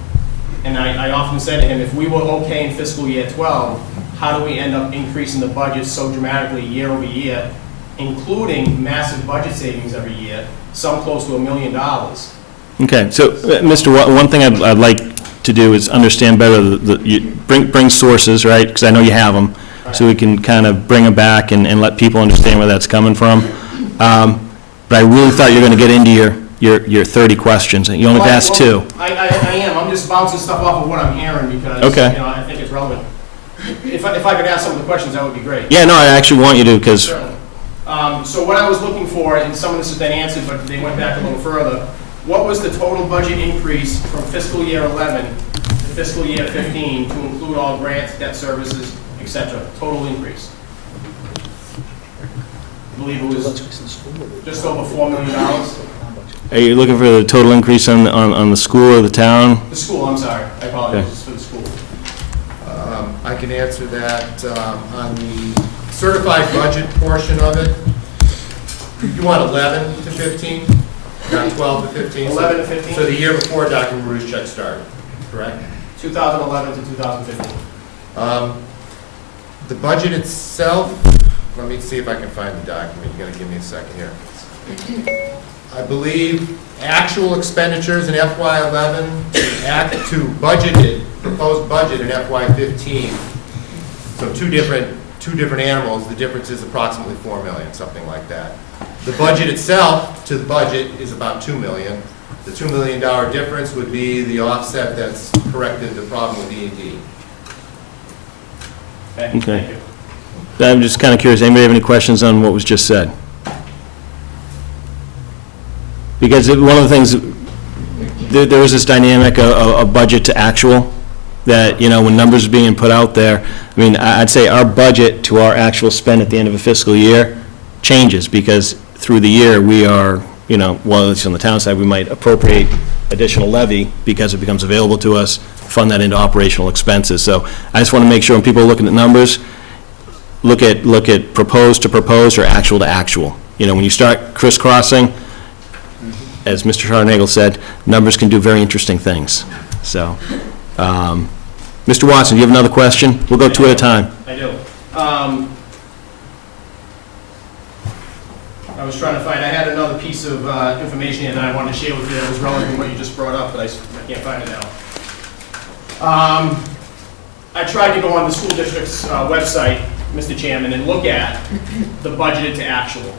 And I often said to him, if we were okay in fiscal year 12, how do we end up increasing the budget so dramatically year over year, including massive budget savings every year, some close to $1 million? Okay, so, Mr. One thing I'd like to do is understand better, bring sources, right, because I know you have them, so we can kind of bring them back and let people understand where that's coming from. But I really thought you were going to get into your 30 questions, and you only asked 2. I am. I'm just bouncing stuff off of what I'm hearing because, I think it's relevant. If I could ask some of the questions, that would be great. Yeah, no, I actually want you to, because... Certainly. So what I was looking for, and some of this has been answered, but they went back a little further, what was the total budget increase from fiscal year 11 to fiscal year 15 to include all grants, debt services, etc.? Total increase. I believe it was just over $4 million. Are you looking for the total increase on the school or the town? The school, I'm sorry. I apologize. It's for the school. I can answer that on the certified budget portion of it. You want 11 to 15, not 12 to 15? 11 to 15? So the year before Dr. Maruschek started, correct? 2011 to 2015. The budget itself, let me see if I can find the document. You gotta give me a second here. I believe actual expenditures in FY11 to budgeted, proposed budget in FY15. So two different animals. The difference is approximately $4 million, something like that. The budget itself to the budget is about $2 million. The $2 million difference would be the offset that's corrected the problem with E&D. Okay. I'm just kind of curious, anybody have any questions on what was just said? Because one of the things, there was this dynamic of budget to actual, that, when numbers are being put out there, I mean, I'd say our budget to our actual spend at the end of a fiscal year changes, because through the year, we are, well, at least on the town side, we might appropriate additional levy because it becomes available to us, fund that into operational expenses. So I just want to make sure when people are looking at numbers, look at proposed to proposed or actual to actual. You know, when you start crisscrossing, as Mr. Harnagel said, numbers can do very interesting things. So, Mr. Watson, you have another question? We'll go two at a time. I do. I was trying to find, I had another piece of information here that I wanted to share with you that was relevant to what you just brought up, but I can't find it now. I tried to go on the school district's website, Mr. Chairman, and look at the budgeted to actual.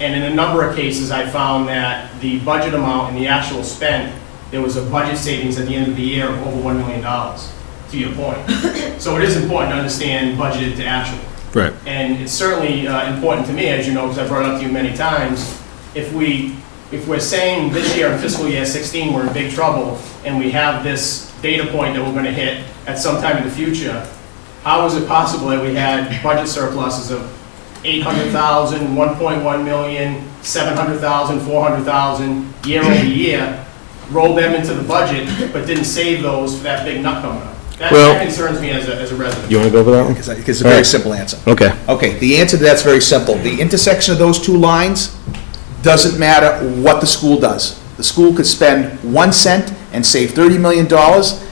And in a number of cases, I found that the budget amount and the actual spent, there was a budget savings at the end of the year of over $1 million, to your point. So it is important to understand budgeted to actual. Right. And it's certainly important to me, as you know, because I've brought it up to you many times, if we're saying this year in fiscal year 16, we're in big trouble, and we have this data point that we're going to hit at some time in the future, how is it possible that we had budget surpluses of $800,000, $1.1 million, $700,000, $400,000 year over year, rolled them into the budget, but didn't save those for that big nut coming up? That concerns me as a resident. You want to go over that one? Because it's a very simple answer. Okay. Okay, the answer to that's very simple. The intersection of those two lines doesn't matter what the school does. The school could spend 1 cent and save $30 million,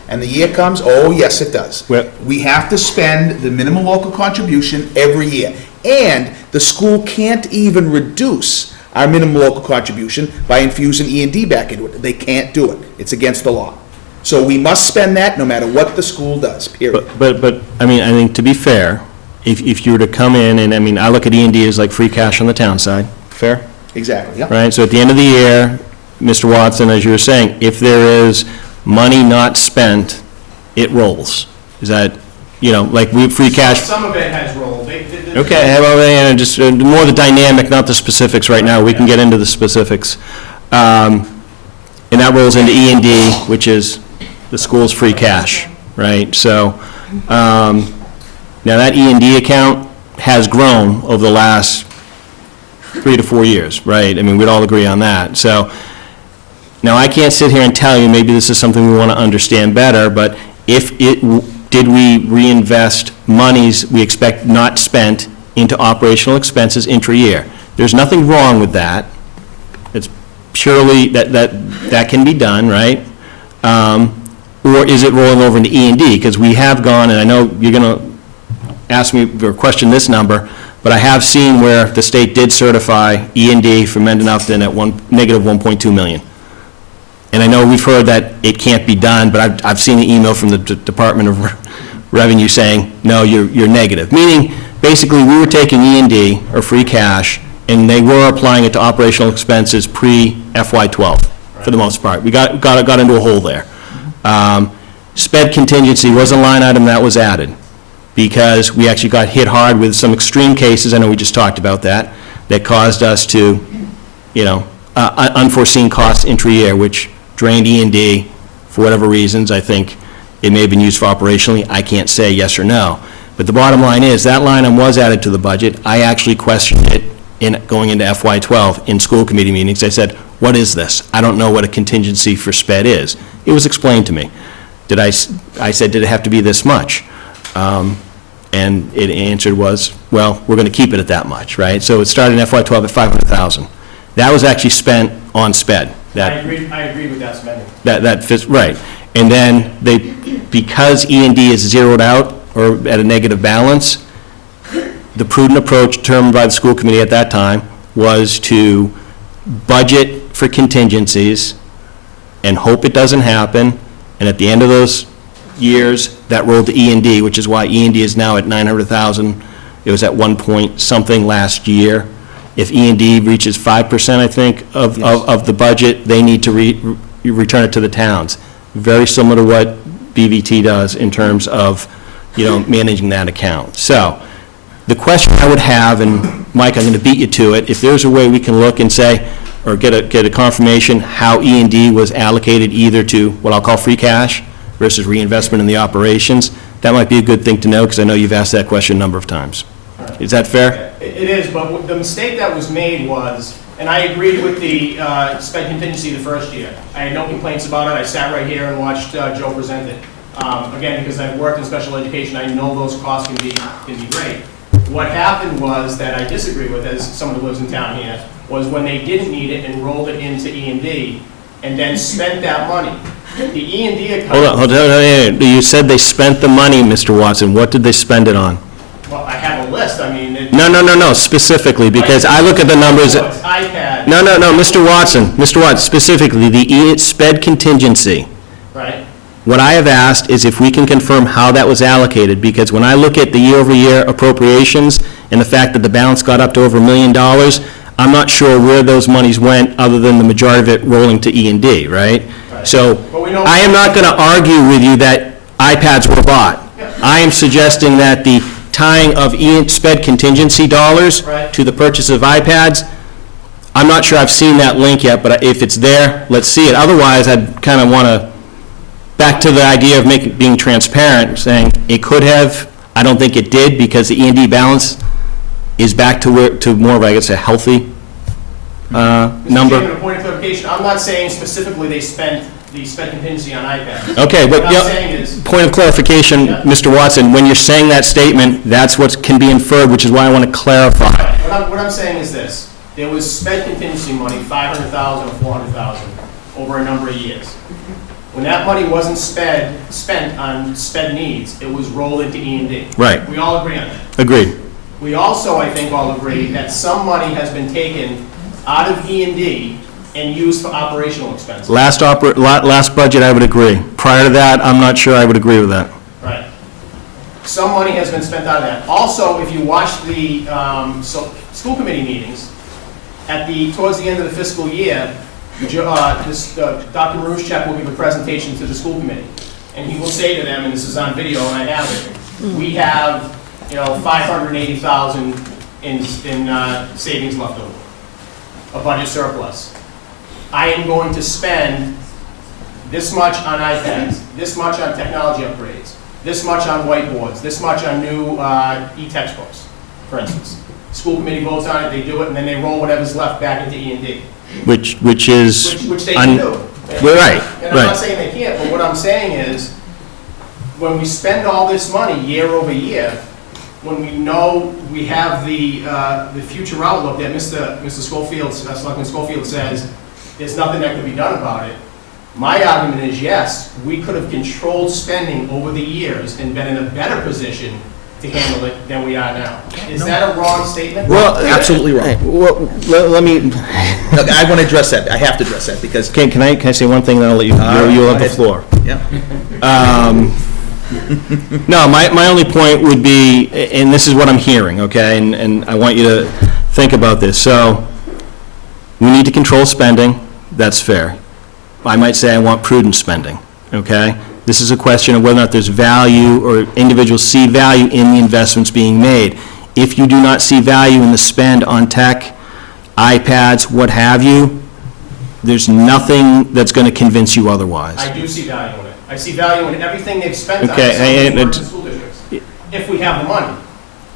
and the year comes, oh, yes, it does. We have to spend the minimum local contribution every year. And the school can't even reduce our minimum local contribution by infusing E&D back into it. They can't do it. It's against the law. So we must spend that no matter what the school does, period. But I mean, I think to be fair, if you were to come in, and I mean, I look at E&D as like free cash on the town side, fair? Exactly, yeah. Right, so at the end of the year, Mr. Watson, as you were saying, if there is money not spent, it rolls. Is that, you know, like we free cash? Some of it has rolled. Okay, well, just more the dynamic, not the specifics right now. We can get into the specifics. And that rolls into E&D, which is the school's free cash, right? So now that E&D account has grown over the last 3 to 4 years, right? I mean, we'd all agree on that. So now I can't sit here and tell you, maybe this is something we want to understand better, but did we reinvest monies we expect not spent into operational expenses intra-year? There's nothing wrong with that. It's purely that can be done, right? Or is it rolling over into E&D? Because we have gone, and I know you're going to ask me or question this number, but I have seen where the state did certify E&D for Mendon Upton at negative $1.2 million. And I know we've heard that it can't be done, but I've seen the email from the Department of Revenue saying, no, you're negative. Meaning, basically, we were taking E&D, or free cash, and they were applying it to operational expenses pre-FY12, for the most part. We got into a hole there. SPED contingency was a line item that was added, because we actually got hit hard with some extreme cases, I know we just talked about that caused us to, you know, unforeseen costs intra-year, which drained E&D for whatever reasons. I think it may have been used for operationally. I can't say yes or no. But the bottom line is, that line item was added to the budget. I actually questioned it going into FY12 in school committee meetings. I said, what is this? I don't know what a contingency for SPED is. It was explained to me. I said, did it have to be this much? And it answered was, well, we're going to keep it at that much, right? So it started in FY12 at $500,000. That was actually spent on SPED. I agree with that spending. That fits, right. And then because E&D is zeroed out or at a negative balance, the prudent approach determined by the school committee at that time was to budget for contingencies and hope it doesn't happen. And at the end of those years, that rolled to E&D, which is why E&D is now at $900,000. It was at 1 point something last year. If E&D reaches 5%, I think, of the budget, they need to return it to the towns. Very similar to what BVT does in terms of, you know, managing that account. So the question I would have, and Mike, I'm going to beat you to it, if there's a way we can look and say, or get a confirmation how E&D was allocated either to what I'll call free cash versus reinvestment in the operations, that might be a good thing to know, because I know you've asked that question a number of times. Is that fair? It is, but the mistake that was made was, And I agreed with the sped contingency the first year. I had no complaints about it. I sat right here and watched Joe present it. Again, because I've worked in special education, I know those costs can be great. What happened was that I disagree with, as someone who lives in town here, was when they didn't need it and rolled it into E&D and then spent that money. The E&D account. Hold on. You said they spent the money, Mr. Watson. What did they spend it on? Well, I have a list, I mean. No, specifically, because I look at the numbers. iPad. No, Mr. Watson, specifically, the sped contingency. Right. What I have asked is if we can confirm how that was allocated, because when I look at the year-over-year appropriations and the fact that the balance got up to over $1 million, I'm not sure where those monies went, other than the majority of it rolling to E&D, right? So, I am not going to argue with you that iPads were bought. I am suggesting that the tying of sped contingency dollars to the purchase of iPads, I'm not sure I've seen that link yet, but if it's there, let's see it. Otherwise, I'd kind of want to, back to the idea of being transparent, saying it could have, I don't think it did, because the E&D balance is back to more of, I guess, a healthy Mr. number. Chairman, a point of clarification, I'm not saying specifically they spent the sped contingency on iPad. Okay, but, What I'm saying is, point of clarification, Mr. Watson, when you're saying that statement, that's what can be inferred, which is why I want to clarify. what I'm saying is this, there was sped contingency money, $500,000 or $400,000, over a number of years. When that money wasn't spent on sped needs, it was rolled into E&D. Right. We all agree on that. Agreed. We also, I think, all agree that some money has been taken out of E&D and used for operational expenses. Last budget, I would agree. Prior to that, I'm not sure I would agree with that. Right. Some money has been spent out of that. Also, if you watch the school committee meetings, towards the end of the fiscal year, Dr. Maruschek will give a presentation to the school committee, and he will say to them, and this is on video and I have it, we have, $580,000 in savings left over, a budget surplus. I am going to spend this much on iPads, this much on technology upgrades, this much on whiteboards, this much on new e-textbooks, for instance. School committee votes on it, they do it, and then they roll whatever's left back into E&D. Which they can do. We're right. And I'm not saying they can't, but what I'm saying is, when we spend all this money year over year, when we know we have the future outlook that Mr. Schofield, Selectman Schofield says, there's nothing that can be done about it. My argument is, yes, we could have controlled spending over the years and been in a better position to handle it than we are now. Is that a wrong statement? Well, absolutely wrong. Well, let me, I want to address that. I have to address that, because. can I say one thing, then I'll let you, you'll have the floor. Yeah. No, my only point would be, and this is what I'm hearing, okay, and I want you to think about this. So, we need to control spending, that's fair. I might say I want prudent spending, okay? This is a question of whether or not there's value, or individuals see value in the investments being made. If you do not see value in the spend on tech, iPads, what have you, there's nothing that's going to convince you otherwise. I do see value in it. I see value in everything they've spent on Okay, some of the school districts, if we have the money.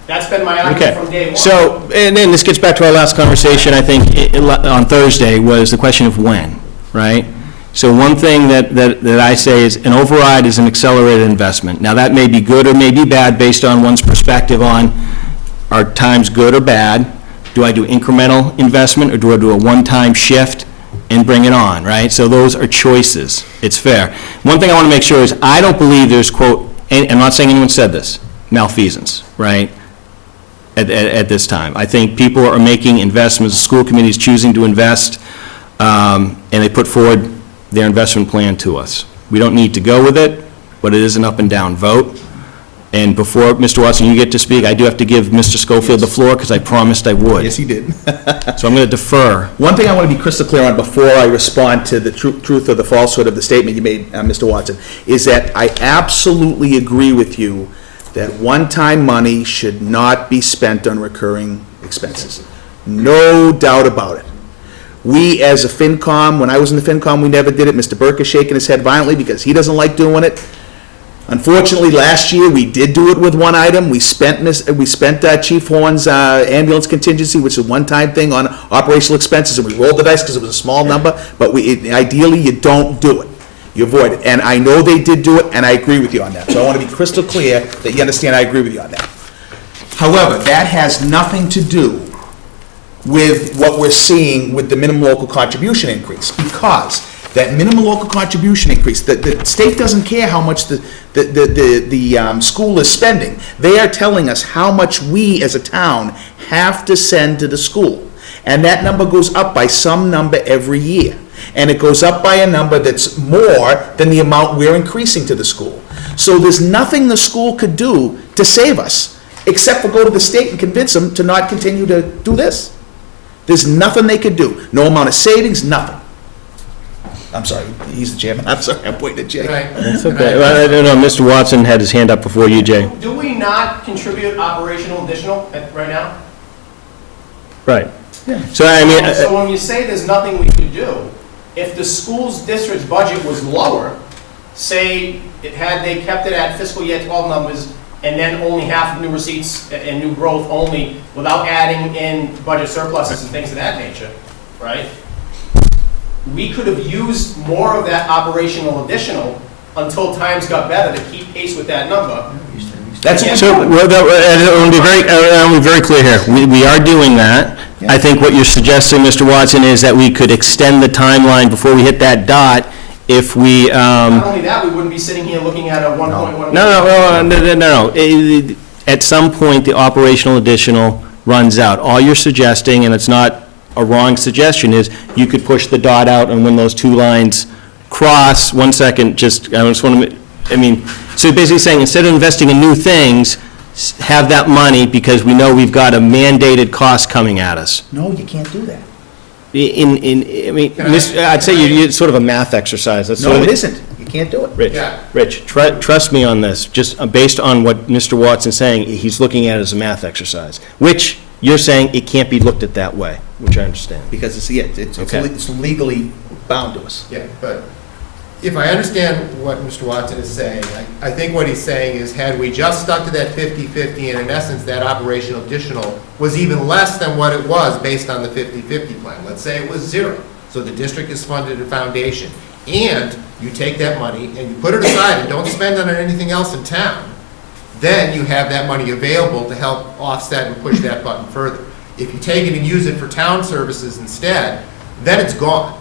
That's been my argument from day one. So, and then this gets back to our last conversation, I think, on Thursday, was the question of when, right? So one thing that I say is an override is an accelerated investment. Now, that may be good or may be bad based on one's perspective on, are times good or bad? Do I do incremental investment, or do I do a one-time shift and bring it on, right? So those are choices. It's fair. One thing I want to make sure is I don't believe there's, quote, and I'm not saying anyone said this, malfeasance, right, at this time. I think people are making investments, the school committee is choosing to invest, and they put forward their investment plan to us. We don't need to go with it, but it is an up and down vote. And before, Mr. Watson, you get to speak, I do have to give Mr. Schofield the floor, because I promised I would. Yes, he did. So I'm going to defer. One thing I want to be crystal clear on before I respond to the truth or the falsehood of the statement you made, Mr. Watson, is that I absolutely agree with you that one-time money should not be spent on recurring expenses. No doubt about it. We, as a FinCom, when I was in the FinCom, we never did it. Mr. Burke is shaking his head violently because he doesn't like doing it. Unfortunately, last year, we did do it with one item. We spent Chief Horn's ambulance contingency, which is a one-time thing on operational expenses, and we rolled the dice because it was a small number, but ideally, you don't do it. You avoid it. And I know they did do it, and I agree with you on that. So I want to be crystal clear that you understand I agree with you on that. However, that has nothing to do with what we're seeing with the minimum local contribution increase, because that minimum local contribution increase, the state doesn't care how much the school is spending. They are telling us how much we as a town have to send to the school. And that number goes up by some number every year. And it goes up by a number that's more than the amount we're increasing to the school. So there's nothing the school could do to save us, except for go to the state and convince them to not continue to do this. There's nothing they could do. No amount of savings, nothing. I'm sorry, he's the chairman. I'm sorry, I'm pointing at Jay. That's okay. Well, I don't know, Mr. Watson had his hand up before you, Jay. Do we not contribute operational additional right now? Right. So, I mean... So when you say there's nothing we could do, if the school's district's budget was lower, say they kept it at fiscal year 12 numbers, and then only half of new receipts and new growth only, without adding in budget surpluses and things of that nature, right? We could have used more of that operational additional until times got better to keep pace with that number. So, I want to be very clear here. We are doing that. I think what you're suggesting, Mr. Watson, is that we could extend the timeline before we hit that dot if we... Not only that, we wouldn't be sitting here looking at a 1.1... No. At some point, the operational additional runs out. All you're suggesting, and it's not a wrong suggestion, is you could push the dot out, and when those two lines cross, 1 second, I just want to... So basically saying, instead of investing in new things, have that money because we know we've got a mandated cost coming at us. No, you can't do that. I'd say it's sort of a math exercise. That's No, sort of it isn't. You can't do it. Rich, trust me on this. Just based on what Mr. Watson's saying, he's looking at it as a math exercise, which you're saying it can't be looked at that way, which I understand. Because it's legally bound to us. Yeah, but if I understand what Mr. Watson is saying, I think what he's saying is had we just stuck to that 50-50, and in essence, that operational additional was even less than what it was based on the 50-50 plan. Let's say it was 0. So the district has funded a foundation. And you take that money and you put it aside and don't spend on anything else in town, then you have that money available to help offset and push that button further. If you take it and use it for town services instead, then it's gone.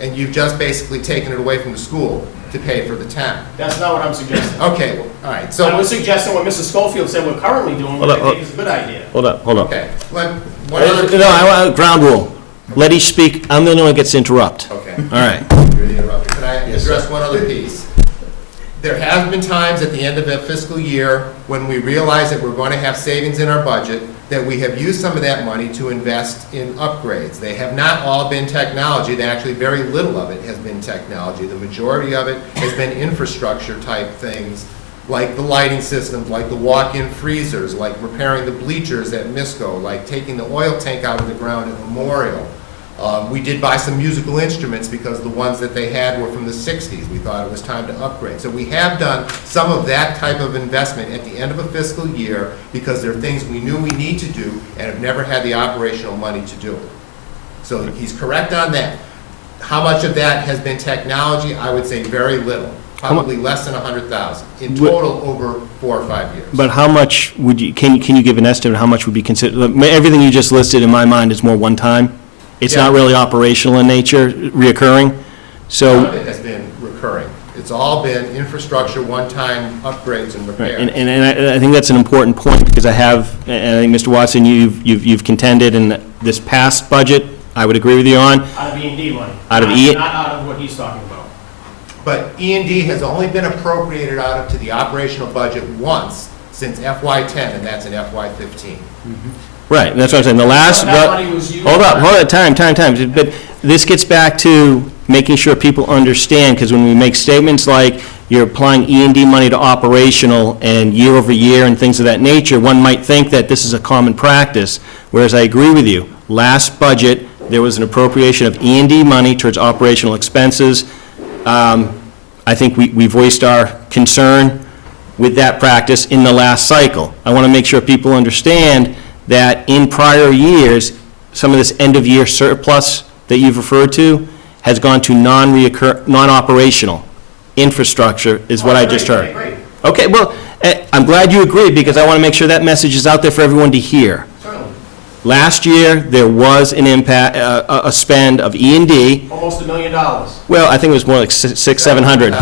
And you've just basically taken it away from the school to pay for the town. That's not what I'm suggesting. Okay, well, all right. So I was suggesting what Mrs. Schofield said we're currently doing, which I think is a good idea. Hold up. Okay. I want ground rule. Let each speak. I'm the only one that gets to interrupt. Okay. All right. You're the interrupter. Can I address one other piece? There have been times at the end of a fiscal year when we realize that we're going to have savings in our budget, that we have used some of that money to invest in upgrades. They have not all been technology. Actually, very little of it has been technology. The majority of it has been infrastructure type things, like the lighting systems, like the walk-in freezers, like repairing the bleachers at Misco, like taking the oil tank out of the ground at Memorial. We did buy some musical instruments because the ones that they had were from the 60s. We thought it was time to upgrade. So we have done some of that type of investment at the end of a fiscal year because there are things we knew we need to do and have never had the operational money to do it. So he's correct on that. How much of that has been technology? I would say very little. Probably less than 100,000 in total over 4 or 5 years. But how much would you, can you give an estimate of how much would be considered? Everything you just listed in my mind is more one time. It's not really operational in nature, reoccurring, so. None of it has been recurring. It's all been infrastructure, one-time upgrades and repairs. And I think that's an important point, because and I think, Mr. Watson, you've contended in this past budget, I would agree with you on. Out of E&D money. Out of Not out of what he's talking about. But E&D has only been appropriated out to the operational budget once since FY10, and that's in FY15. Right, and that's what I'm saying, the last, hold up, time, but this gets back to making sure people understand, because when we make statements like you're applying E&D money to operational and year over year and things of that nature, one might think that this is a common practice, whereas I agree with you. Last budget, there was an appropriation of E&D money towards operational expenses. I think we voiced our concern with that practice in the last cycle. I want to make sure people understand that in prior years, some of this end-of-year surplus that you've referred to has gone to non-operational infrastructure, is what I just heard. Great. Okay, well, I'm glad you agree, because I want to make sure that message is out there for everyone to hear. Certainly. Last year, there was an impact, a spend of E&D. Almost $1 million. Well, I think it was more like 700.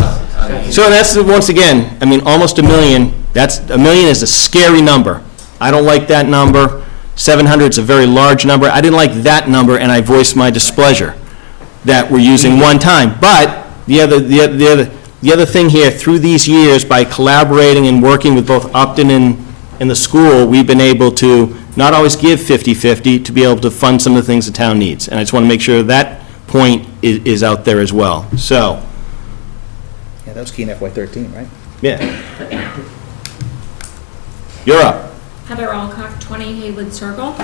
So that's, once again, I mean, almost $1 million. That's, $1 million is a scary number. I don't like that number. 700 is a very large number. I didn't like that number, and I voiced my displeasure that we're using one time. But the other thing here, through these years, by collaborating and working with both Upton and the school, we've been able to not always give 50-50 to be able to fund some of the things the town needs. And I just want to make sure that point is out there as well. So, Yeah, that was key in FY13, right? yeah. You're up. Heather Alcock, 20 Haywood Circle.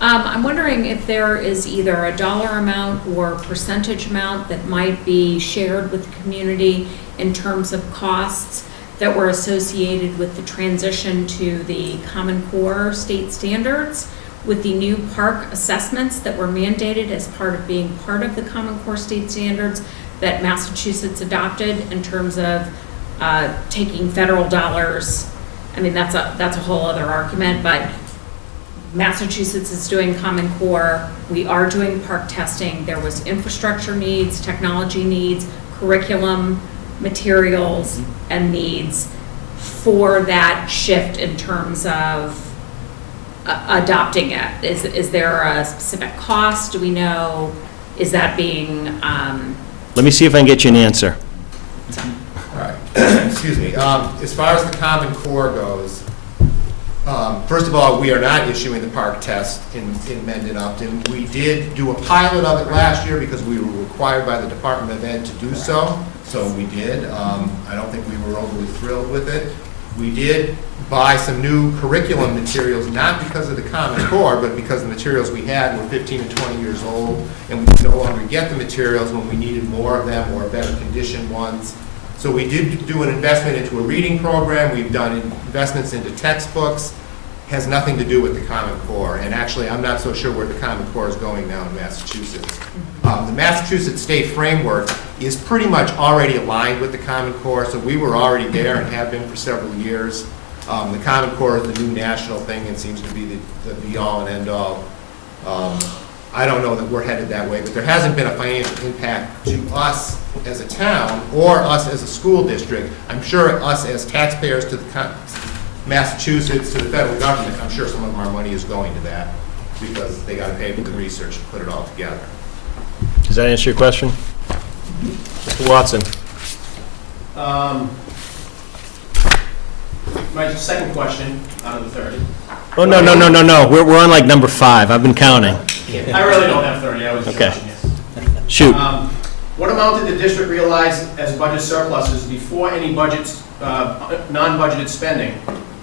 I'm wondering if there is either a dollar amount or percentage amount that might be shared with the community in terms of costs that were associated with the transition to the Common Core state standards, with the new park assessments that were mandated as part of being part of the Common Core state standards that Massachusetts adopted in terms of taking federal dollars. I mean, that's a whole other argument, but Massachusetts is doing Common Core. We are doing park testing. There was infrastructure needs, technology needs, curriculum, materials, and needs for that shift in terms of adopting it. Is there a specific cost? Do we know? Is that being? Let me see if I can get you an answer. All right, excuse me. As far as the Common Core goes, first of all, we are not issuing the park test in Mendon Upton. We did do a pilot of it last year because we were required by the Department of Ed to do so. So we did. I don't think we were overly thrilled with it. We did buy some new curriculum materials, not because of the Common Core, but because the materials we had were 15 and 20 years old, and we could no longer get the materials when we needed more of them or better conditioned ones. So we did do an investment into a reading program. We've done investments into textbooks. Has nothing to do with the Common Core. And actually, I'm not so sure where the Common Core is going now in Massachusetts. The Massachusetts state framework is pretty much already aligned with the Common Core, so we were already there and have been for several years. The Common Core is the new national thing and seems to be the be-all and end-all. I don't know that we're headed that way, but there hasn't been a financial impact to us as a town or us as a school district. I'm sure us as taxpayers to the Massachusetts, to the federal government, I'm sure some of our money is going to that because they got to pay for the research to put it all together. Does that answer your question? Mr. Watson? My second question out of the 30. Oh, no. We're on like number 5. I've been counting. I really don't have 30, I was Okay. joking, yes. Shoot. What amount did the district realize as budget surpluses before any budgets, non-budgeted spending,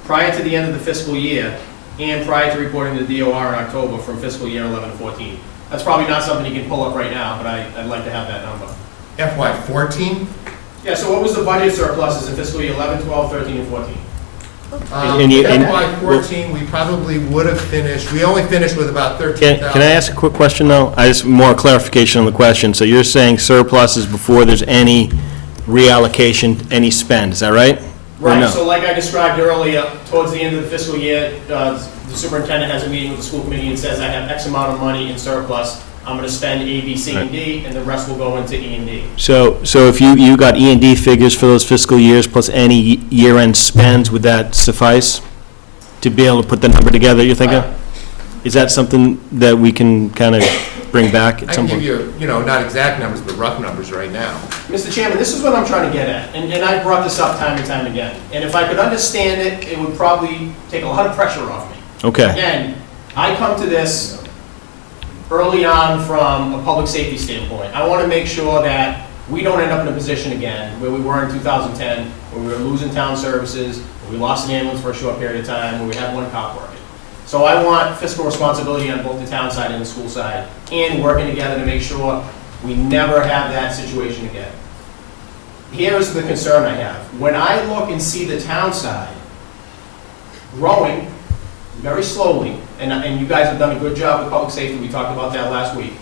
prior to the end of the fiscal year and prior to reporting to the DOR in October from fiscal year 11-14? That's probably not something you can pull up right now, but I'd like to have that number. FY14? Yeah, so what was the budget surpluses in fiscal year 11, 12, 13, and 14? FY14, we probably would have finished, we only finished with about 13,000. Can I ask a quick question, though? I just, more clarification on the question. So you're saying surpluses before there's any reallocation, any spend, is that right? Or Right, no? so like I described earlier, towards the end of the fiscal year, the superintendent has a meeting with the school committee and says, I have X amount of money in surplus, I'm gonna spend A, B, C, and D, and the rest will go into E and D. So if you got E&D figures for those fiscal years plus any year-end spends, would that suffice to be able to put the number together, you're thinking? Is that something that we can kind of bring back at I some can point? give you, not exact numbers, but rough numbers right now. Mr. Chairman, this is what I'm trying to get at, and I brought this up time and time again. And if I could understand it, it would probably take a lot of pressure off me. Okay. Again, I come to this early on from a public safety standpoint. I want to make sure that we don't end up in a position again where we were in 2010, where we were losing town services, where we lost an ambulance for a short period of time, where we had one cop working. So I want fiscal responsibility on both the town side and the school side, and working together to make sure we never have that situation again. here is the concern I have. When I look and see the town side growing very slowly, and you guys have done a good job with public safety, we talked about that last week,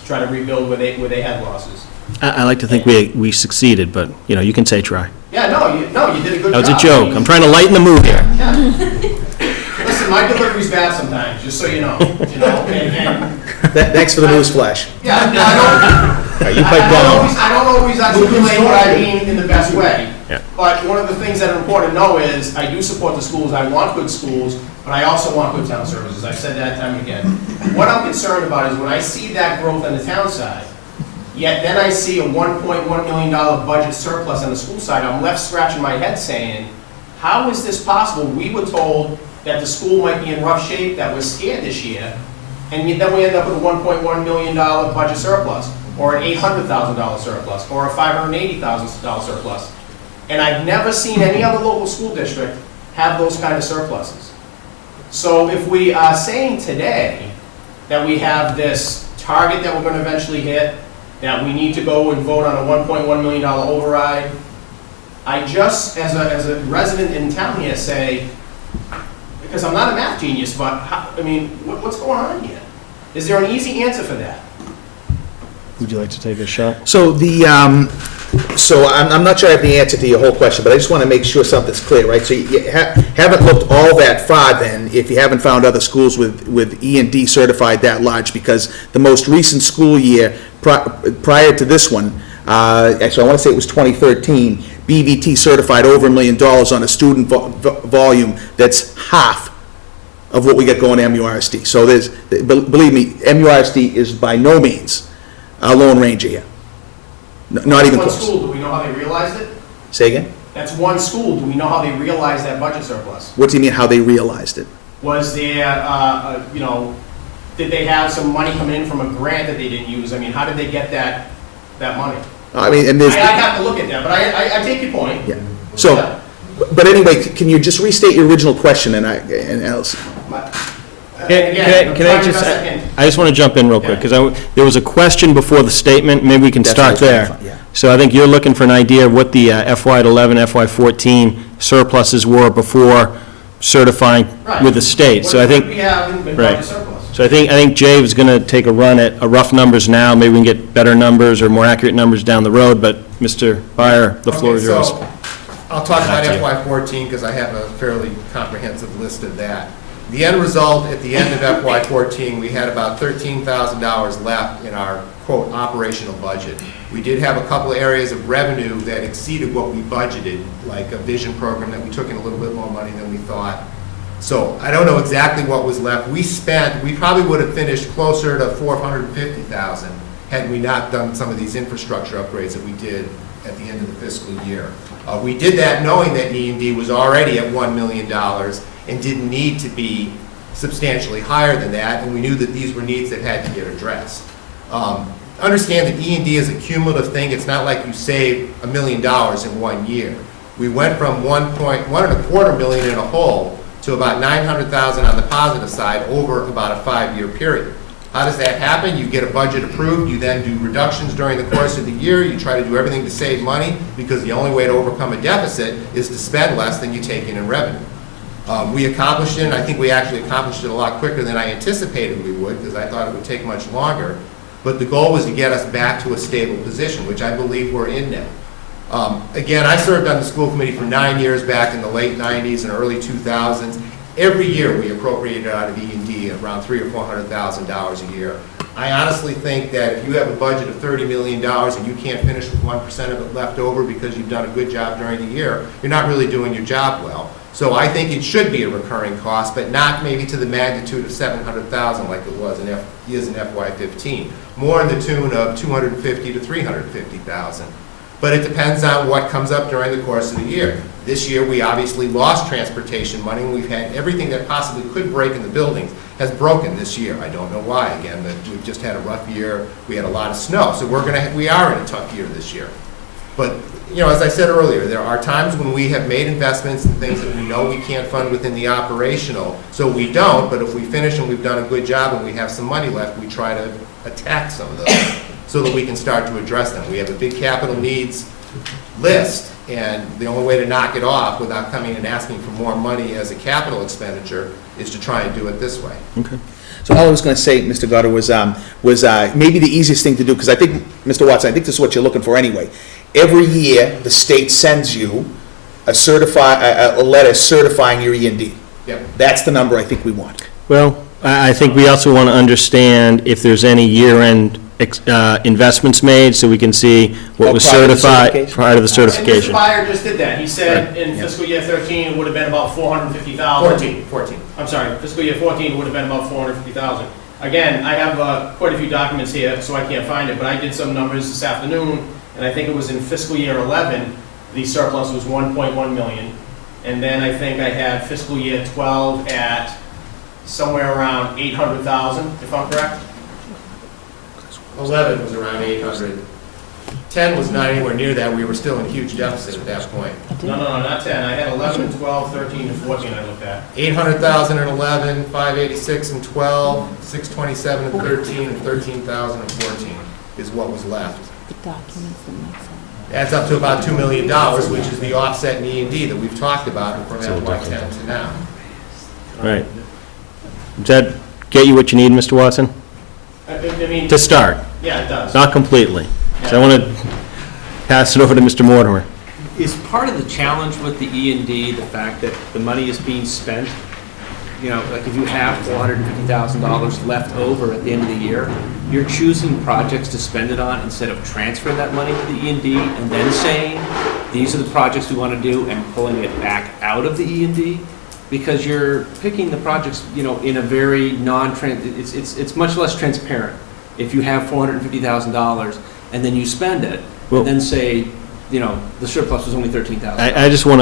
to try to rebuild where they had losses. I like to think we succeeded, but, you know, you can say try. Yeah, no, you did a good job. That was a joke. I'm trying to lighten the mood here. Yeah. Listen, my delivery's bad sometimes, just so you know, and Thanks for the news flash. yeah, I You pipe down. don't always articulate what I mean in the best way. Yeah. But one of the things that are important to know is, I do support the schools, I want good schools, but I also want good town services. I've said that time and again. What I'm concerned about is when I see that growth on the town side, yet then I see a $1.1 million budget surplus on the school side, I'm left scratching my head saying, how is this possible? We were told that the school might be in rough shape, that we're scared this year, and then we end up with a $1.1 million budget surplus, or an $800,000 surplus, or a $580,000 surplus. And I've never seen any other local school district have those kind of surpluses. So if we are saying today that we have this target that we're going to eventually hit, that we need to go and vote on a $1.1 million override, I just, as a resident in town here, say, because I'm not a math genius, but what's going on here? Is there an easy answer for that? Would you like to take a shot? So so I'm not sure I have the answer to your whole question, but I just want to make sure something's clear, right? So you haven't looked all that far then, if you haven't found other schools with E&D certified that large, because the most recent school year, prior to this one, actually I want to say it was 2013, BVT certified over $1 million on a student volume that's half of what we got going to MURSD. So believe me, MURSD is by no means a lone ranger here. Not even close. One school, do we know how they realized it? Say again? That's one school, do we know how they realized that budget surplus? What do you mean, how they realized it? Was there, did they have some money coming in from a grant that they didn't use? I mean, how did they get that money? I mean, and there's... I have to look at that, but I take your point. Yeah. So, but anyway, can you just restate your original question and else? I just want to jump in real quick, because there was a question before the statement, maybe we can start there. Yeah. So I think you're looking for an idea of what the FY11, FY14 surpluses were before certifying with the state. So I think, we have in budget surplus? So I think Jay was going to take a run at rough numbers now, maybe we can get better numbers or more accurate numbers down the road, but Mr. Byer, the floor is yours. So I'll talk about FY14 because I have a fairly comprehensive list of that. The end result, at the end of FY14, we had about $13,000 left in our, quote, operational budget. We did have a couple of areas of revenue that exceeded what we budgeted, like a vision program that we took in a little bit more money than we thought. So I don't know exactly what was left. We probably would have finished closer to $450,000 had we not done some of these infrastructure upgrades that we did at the end of the fiscal year. We did that knowing that E&D was already at $1 million and didn't need to be substantially higher than that, and we knew that these were needs that had to get addressed. Understand that E&D is a cumulative thing. It's not like you save $1 million in 1 year. We went from $1.25 million in a hole to about $900,000 on the positive side over about a 5-year period. How does that happen? You get a budget approved, you then do reductions during the course of the year, you try to do everything to save money, because the only way to overcome a deficit is to spend less than you take in revenue. We accomplished it, and I think we actually accomplished it a lot quicker than I anticipated we would, because I thought it would take much longer. But the goal was to get us back to a stable position, which I believe we're in now. Again, I served on the school committee for 9 years back in the late 90s and early 2000s. Every year we appropriated out of E&D around $300,000 or $400,000 a year. I honestly think that if you have a budget of $30 million and you can't finish with 1% of it left over because you've done a good job during the year, you're not really doing your job well. So I think it should be a recurring cost, but not maybe to the magnitude of $700,000 like it was in FY15. More in the tune of $250,000 to $350,000. But it depends on what comes up during the course of the year. This year, we obviously lost transportation money, and we've had everything that possibly could break in the buildings has broken this year. I don't know why. Again, we've just had a rough year. We had a lot of snow, so we are in a tough year this year. But as I said earlier, there are times when we have made investments in things that we know we can't fund within the operational, so we don't. But if we finish and we've done a good job and we have some money left, we try to attack some of those so that we can start to address them. We have a big capital needs list, and the only way to knock it off without coming and asking for more money as a capital expenditure is to try and do it this way. Okay. So all I was going to say, Mr. Goddard, was maybe the easiest thing to do, because I think, Mr. Watson, I think this is what you're looking for anyway. Every year, the state sends you a letter certifying your E&D. Yep. That's the number I think we want. Well, I think we also want to understand if there's any year-end investments made, so we can see what was prior to the certified certification? prior to the And Mr. certification. Byer just did that. He said in fiscal year 13, it would have been about 450,000. 14. I'm sorry, fiscal year 14 would have been about 450,000. Again, I have quite a few documents here, so I can't find it, but I did some numbers this afternoon, and I think it was in fiscal year 11, the surplus was 1.1 million. And then I think I had fiscal year 12 at somewhere around 800,000, if I'm correct. 11 was around 800. 10 was not anywhere near that. We were still in huge deficit at that point. No, not 10. I had 11, 12, 13, and 14 I looked at. 800,000 in 11, 586 in 12, 627 in 13, and 13,000 in 14 is what was left. The documents that make sense. Adds up to about $2 million, which is the offset in E&D that we've talked about from FY10 to now. Right. Does that get you what you need, Mr. Watson? I mean, To start, yeah, it does. not completely. So I want to pass it over to Mr. Mortimer. Is part of the challenge with the E&D the fact that the money is being spent? You know, like if you have $450,000 left over at the end of the year, you're choosing projects to spend it on instead of transferring that money to the E&D and then saying, these are the projects we want to do, and pulling it back out of the E&D? Because you're picking the projects, you know, in a very it's much less transparent. If you have $450,000 and then you spend it, and then say, you know, the surplus was only $13,000. I just want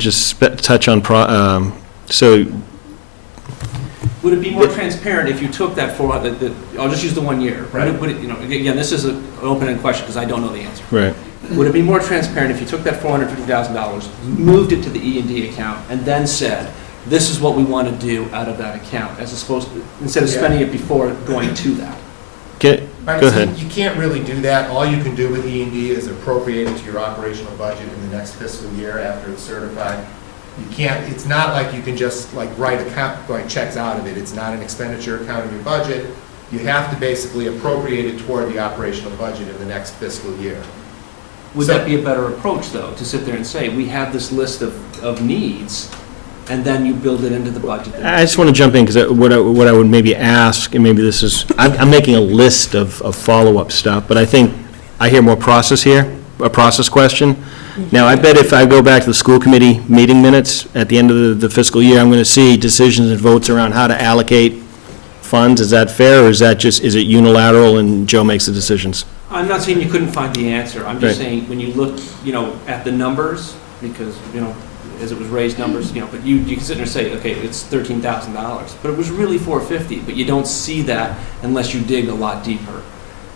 to touch on so. Would it be more transparent if you took that I'll just use the 1 year, right? You know, again, this is an open-ended question because I don't know the answer. Right. Would it be more transparent if you took that $450,000, moved it to the E&D account, and then said, this is what we want to do out of that account, instead of spending it before going to that? Go ahead. You can't really do that. All you can do with E&D is appropriate it to your operational budget in the next fiscal year after it's certified. You can't, it's not like you can just write checks out of it. It's not an expenditure account in your budget. You have to basically appropriate it toward the operational budget in the next fiscal year. Would that be a better approach, though, to sit there and say, we have this list of needs, and then you build it into the budget? I just want to jump in, because what I would maybe ask, and maybe this is, I'm making a list of follow-up stuff, but I think I hear more process here, a process question. Now, I bet if I go back to the school committee meeting minutes at the end of the fiscal year, I'm going to see decisions and votes around how to allocate funds. Is that fair, or is it unilateral and Joe makes the decisions? I'm not saying you couldn't find the answer. I'm just Right. saying, when you look, you know, at the numbers, because, you know, as it was raised numbers, you know, but you can sit there and say, okay, it's $13,000, but it was really $450,000, but you don't see that unless you dig a lot deeper.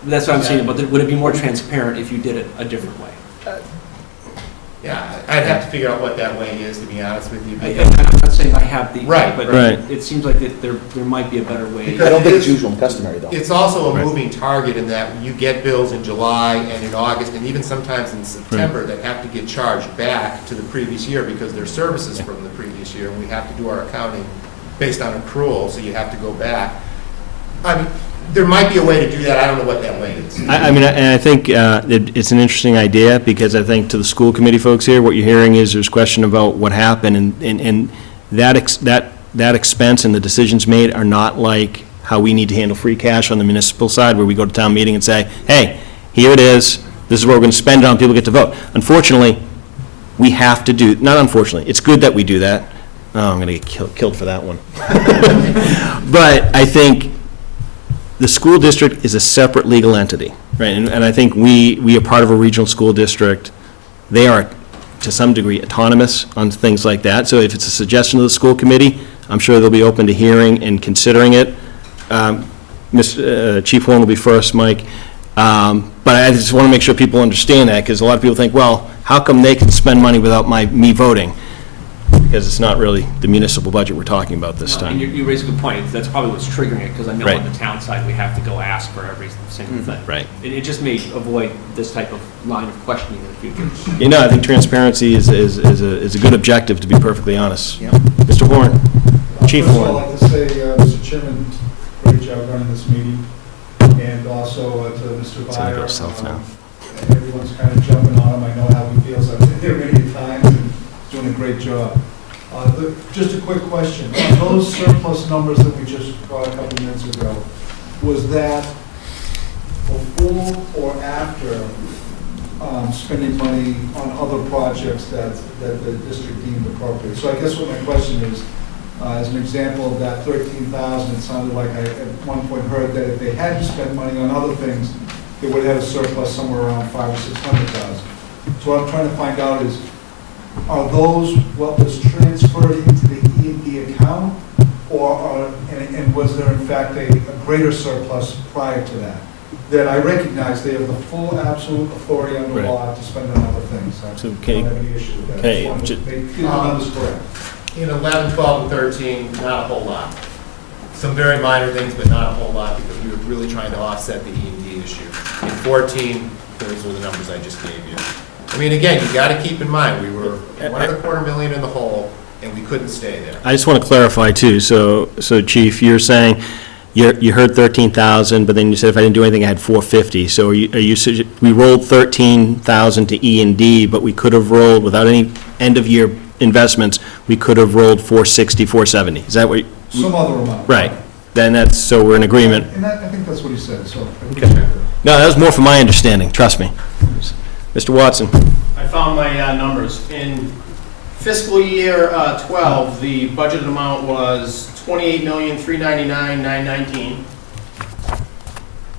That's what I'm saying, but would it be more transparent if you did it a different way? Yeah, I'd have to figure out what that way is, to be honest with you. I'm not saying I have the, Right. but Right. it seems like that there might be a better way. I don't think it's usual and customary, though. It's also a moving target in that you get bills in July and in August, and even sometimes in September, that have to get charged back to the previous year because they're services from the previous year, and we have to do our accounting based on accrual, so you have to go back. I mean, there might be a way to do that. I don't know what that way is. I think it's an interesting idea, because I think to the school committee folks here, what you're hearing is there's question about what happened, and that expense and the decisions made are not like how we need to handle free cash on the municipal side, where we go to town meeting and say, hey, here it is, this is what we're going to spend it on, people get to vote. Unfortunately, we have to do, not unfortunately, it's good that we do that. Oh, I'm going to get killed for that one. But I think the school district is a separate legal entity, right? And I think we are part of a regional school district. They are, to some degree, autonomous on things like that. So if it's a suggestion to the school committee, I'm sure they'll be open to hearing and considering it. Chief Horn will be first, Mike. But I just want to make sure people understand that, because a lot of people think, well, how come they can spend money without me voting? because it's not really the municipal budget we're talking about this No, and time. you raise a good point. That's probably what's triggering it, because I know Right. on the town side, we have to go ask for every single thing. Right. It just may avoid this type of line of questioning in the future. You know, I think transparency is a good objective, to be perfectly honest. Mr. Horn, Chief First of all, Horn. I'd like to say, Mr. Chairman, great job running this meeting, and also to Mr. It's gonna go Byer. south now. Everyone's kind of jumping on him, I know how he feels, I've been here many times, and he's doing a great job. Just a quick question, on those surplus numbers that we just got a couple minutes ago, was that before or after spending money on other projects that the district deemed appropriate? So I guess what my question is, as an example of that 13,000, it sounded like I at one point heard that if they had to spend money on other things, they would have a surplus somewhere around 500,000 or 600,000. So what I'm trying to find out is, are those what was transferred into the E&D account, and was there in fact a greater surplus prior to that? That I recognize they have the full absolute authority under Right. law to spend on other things. I So, don't have any issue with that. okay, I just wanted to make the numbers correct. In 11, 12, and 13, not a whole lot. Some very minor things, but not a whole lot, because we were really trying to offset the E&D issue. In 14, those were the numbers I just gave you. I mean, again, you gotta keep in mind, we were $1.25 million in the hole, and we couldn't stay there. I just want to clarify too, so Chief, you're saying, you heard 13,000, but then you said if I didn't do anything, I had 450. So are you, we rolled 13,000 to E&D, but we could have rolled, without any end-of-year investments, we could have rolled 460, 470. Is that what? Some other amount. Right. Then that's, so we're in agreement. And I think that's what he said, so. No, that was more from my understanding, trust me. Mr. Watson? I found my numbers. In fiscal year 12, the budgeted amount was $28,399,919.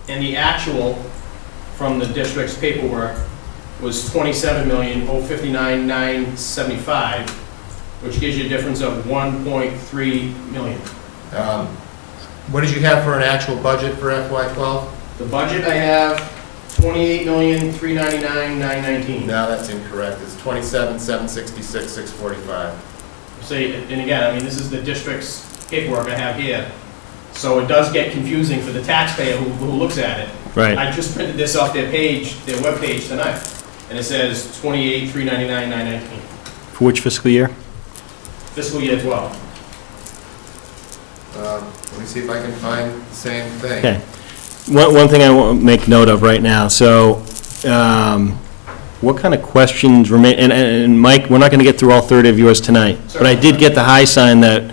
And the actual from the district's paperwork was $27,059,975, which gives you a difference of $1.3 million. What did you have for an actual budget for FY12? The budget I have, $28,399,919. No, that's incorrect. It's $27,766,645. See, and again, I mean, this is the district's paperwork I have here. So it does get confusing for the taxpayer who looks at it. Right. I just printed this off their page, their webpage tonight, and it says $28,399,919. For which fiscal year? Fiscal year 12. Let me see if I can find the same thing. Okay. One thing I want to make note of right now, so what kind of questions remain, and Mike, we're not going to get through all 30 of yours tonight, but I did get the high sign that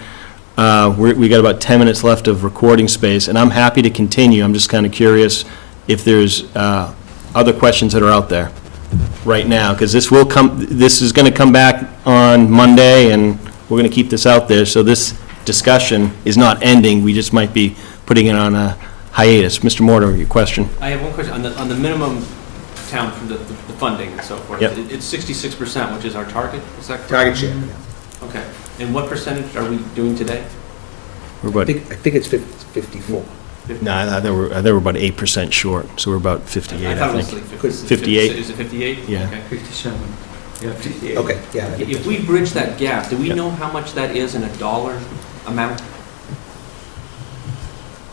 we got about 10 minutes left of recording space, and I'm happy to continue. I'm just kind of curious if there's other questions that are out there right now, because this is going to come back on Monday, and we're going to keep this out there, so this discussion is not ending, we just might be putting it on a hiatus. Mr. Mortar, your question? I have one question, on the minimum town for the funding and so forth. Yep. It's 66%, which is our target, is that correct? Target share. Okay, and what percentage are we doing today? We're about, I think it's 54. no, I think we're about 8% short, so we're about 58, I I thought it was think. like 58. Is it 58? Yeah. Okay. 57. Yeah, 58. Okay, yeah. I think If we bridge that gap, do we know how much that is in a dollar amount?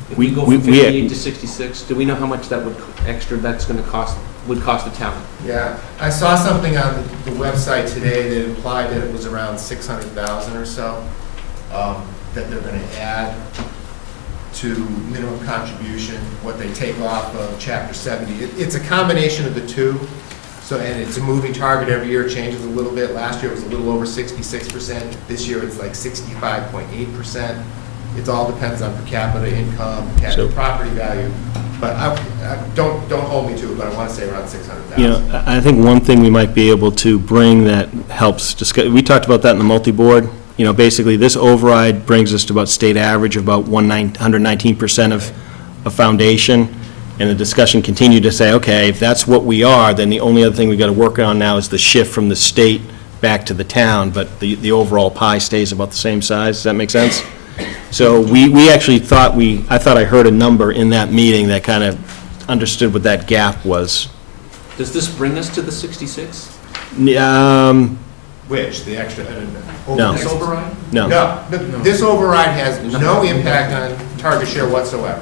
If we go from 58 to 66, do we know how much that would, extra that's going to cost, would cost the town? Yeah, I saw something on the website today that implied that it was around 600,000 or so that they're going to add to minimum contribution, what they take off of Chapter 70. It's a combination of the two, so, and it's a moving target every year, it changes a little bit. Last year it was a little over 66%, this year it's like 65.8%. It all depends on per capita income, per capita property value, but don't hold me to it, but I want to say around 600,000. You know, I think one thing we might be able to bring that helps discuss, we talked about that in the multi-board. You know, basically, this override brings us to about state average of about 119% of foundation, and the discussion continued to say, okay, if that's what we are, then the only other thing we've got to work on now is the shift from the state back to the town, but the overall pie stays about the same size. Does that make sense? So we actually thought I thought I heard a number in that meeting that kind of understood what that gap was. Does this bring us to the 66? Which, the extra, No. this override? No. No, this override has no impact on target share whatsoever.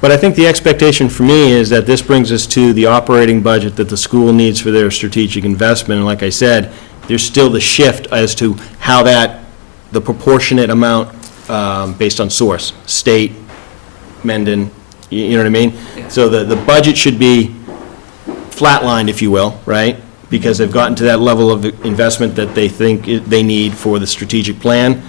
But I think the expectation for me is that this brings us to the operating budget that the school needs for their strategic investment. And like I said, there's still the shift as to how the proportionate amount based on source, state, Mendon, you know what I mean? So the budget should be flatlined, if you will, right? Because they've gotten to that level of investment that they think they need for the strategic plan.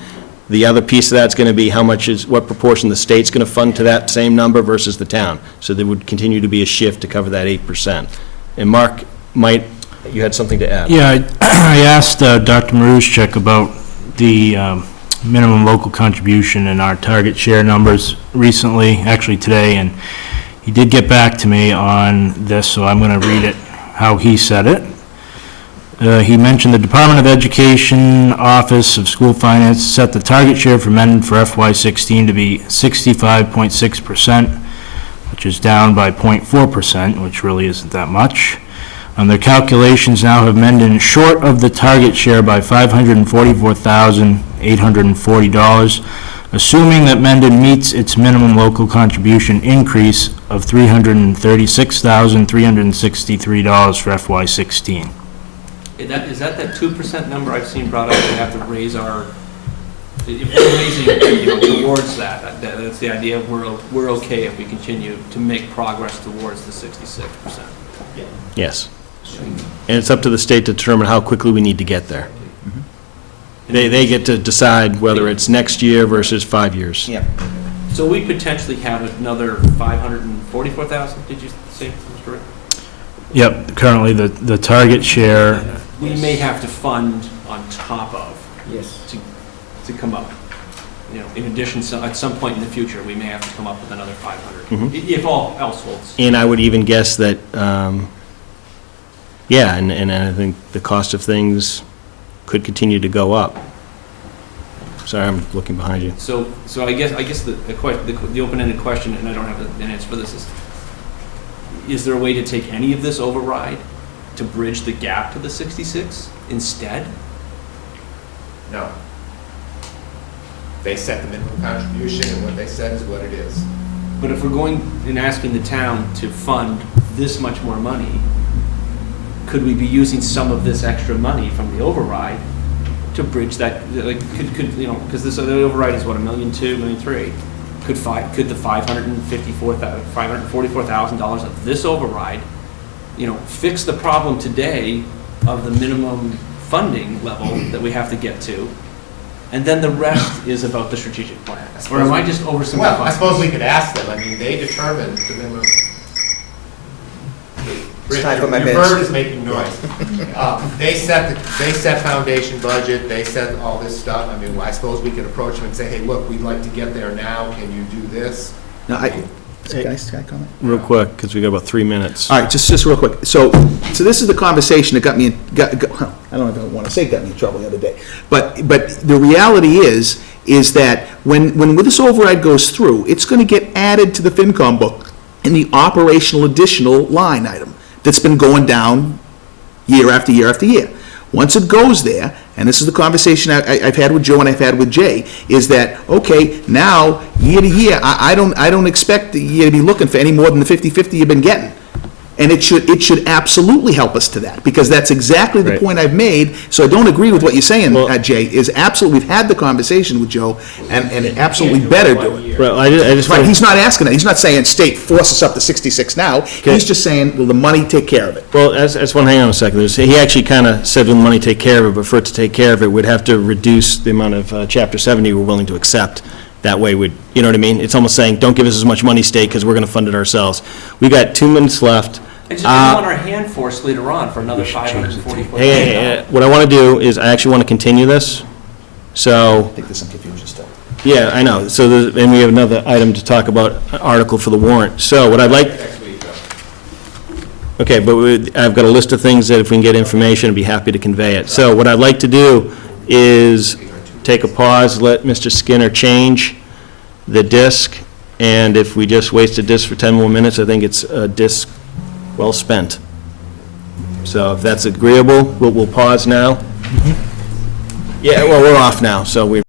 The other piece of that's going to be what proportion the state's going to fund to that same number versus the town. So there would continue to be a shift to cover that 8%. And Mark, you had something to add? Yeah, I asked Dr. Maruschek about the minimum local contribution and our target share numbers recently, actually today, and he did get back to me on this, so I'm going to read it how he said it. He mentioned the Department of Education Office of School Finance set the target share for Mendon for FY16 to be 65.6%, which is down by 0.4%, which really isn't that much. Their calculations now have Mendon short of the target share by $544,840, assuming that Mendon meets its minimum local contribution increase of $336,363 for FY16. Is that 2% number I've seen brought up, we have to raise our, if we're raising towards that, that's the idea, we're okay if we continue to make progress towards the 66%. Yes. And it's up to the state to determine how quickly we need to get there. They get to decide whether it's next year versus 5 years. Yeah. So we potentially have another 544,000, did you say, Mr. Rick? Yep, currently the target share, We may have to fund on top of. Yes. To come up. In addition, at some point in the future, we may have to come up with another 500, if all else holds. And I would even guess that, and I think the cost of things could continue to go up. Sorry, I'm looking behind you. So I guess the open-ended question, and I don't have an answer for this, is there a way to take any of this override to bridge the gap to the 66 instead? No. They set the minimum contribution, and what they said is what it is. But if we're going and asking the town to fund this much more money, could we be using some of this extra money from the override to bridge that, because this the override is what, $1.2 million, $1.3 million? Could the $544,000 of this override, fix the problem today of the minimum funding level that we have to get to, and then the rest is about the strategic plan? Or am I just oversimplifying? Well, I suppose we could ask them. I mean, they determined the minimum. It's time for my Your minutes. bird is making noise. They set foundation budget, they set all this stuff. I mean, I suppose we could approach them and say, hey, look, we'd like to get there now, can you do this? No, can I comment? Real quick, because we got about 3 minutes. All right, just real quick. So this is the conversation that got me, I don't even want to say got me in trouble the other day. But the reality is that when this override goes through, it's going to get added to the FinCom book in the operational additional line item that's been going down year after year after year. Once it goes there, and this is the conversation I've had with Joe and I've had with Jay, is that, okay, now, year to year, I don't expect the year to be looking for any more than the 50/50 you've been getting. And it should absolutely help us to that, because that's exactly the point I've made. So I don't agree with what you're saying, Jay, is absolutely, we've had the conversation with Joe, and it absolutely better do it. Well, I just Right, he's not asking that. He's not saying, state, force us up to 66 now. He's just saying, will the money take care of it? Well, hang on a second. He actually kind of said, will the money take care of it, but for it to take care of it, we'd have to reduce the amount of Chapter 70 we're willing to accept. That way, you know what I mean? It's almost saying, don't give us as much money, state, because we're going to fund it ourselves. We got 2 minutes left. I just don't want our hand forced later on for another $544,000. Hey, what I want to do is, I actually want to continue this, so... I think there's some confusion still. Yeah, I know, and we have another item to talk about, an article for the warrant. So what I'd like... Okay, but I've got a list of things that if we can get information, I'd be happy to convey it. So what I'd like to do is take a pause, let Mr. Skinner change the disc, and if we just waste a disc for 10 more minutes, I think it's a disc well spent. So if that's agreeable, we'll pause now. Yeah, well, we're off now, so we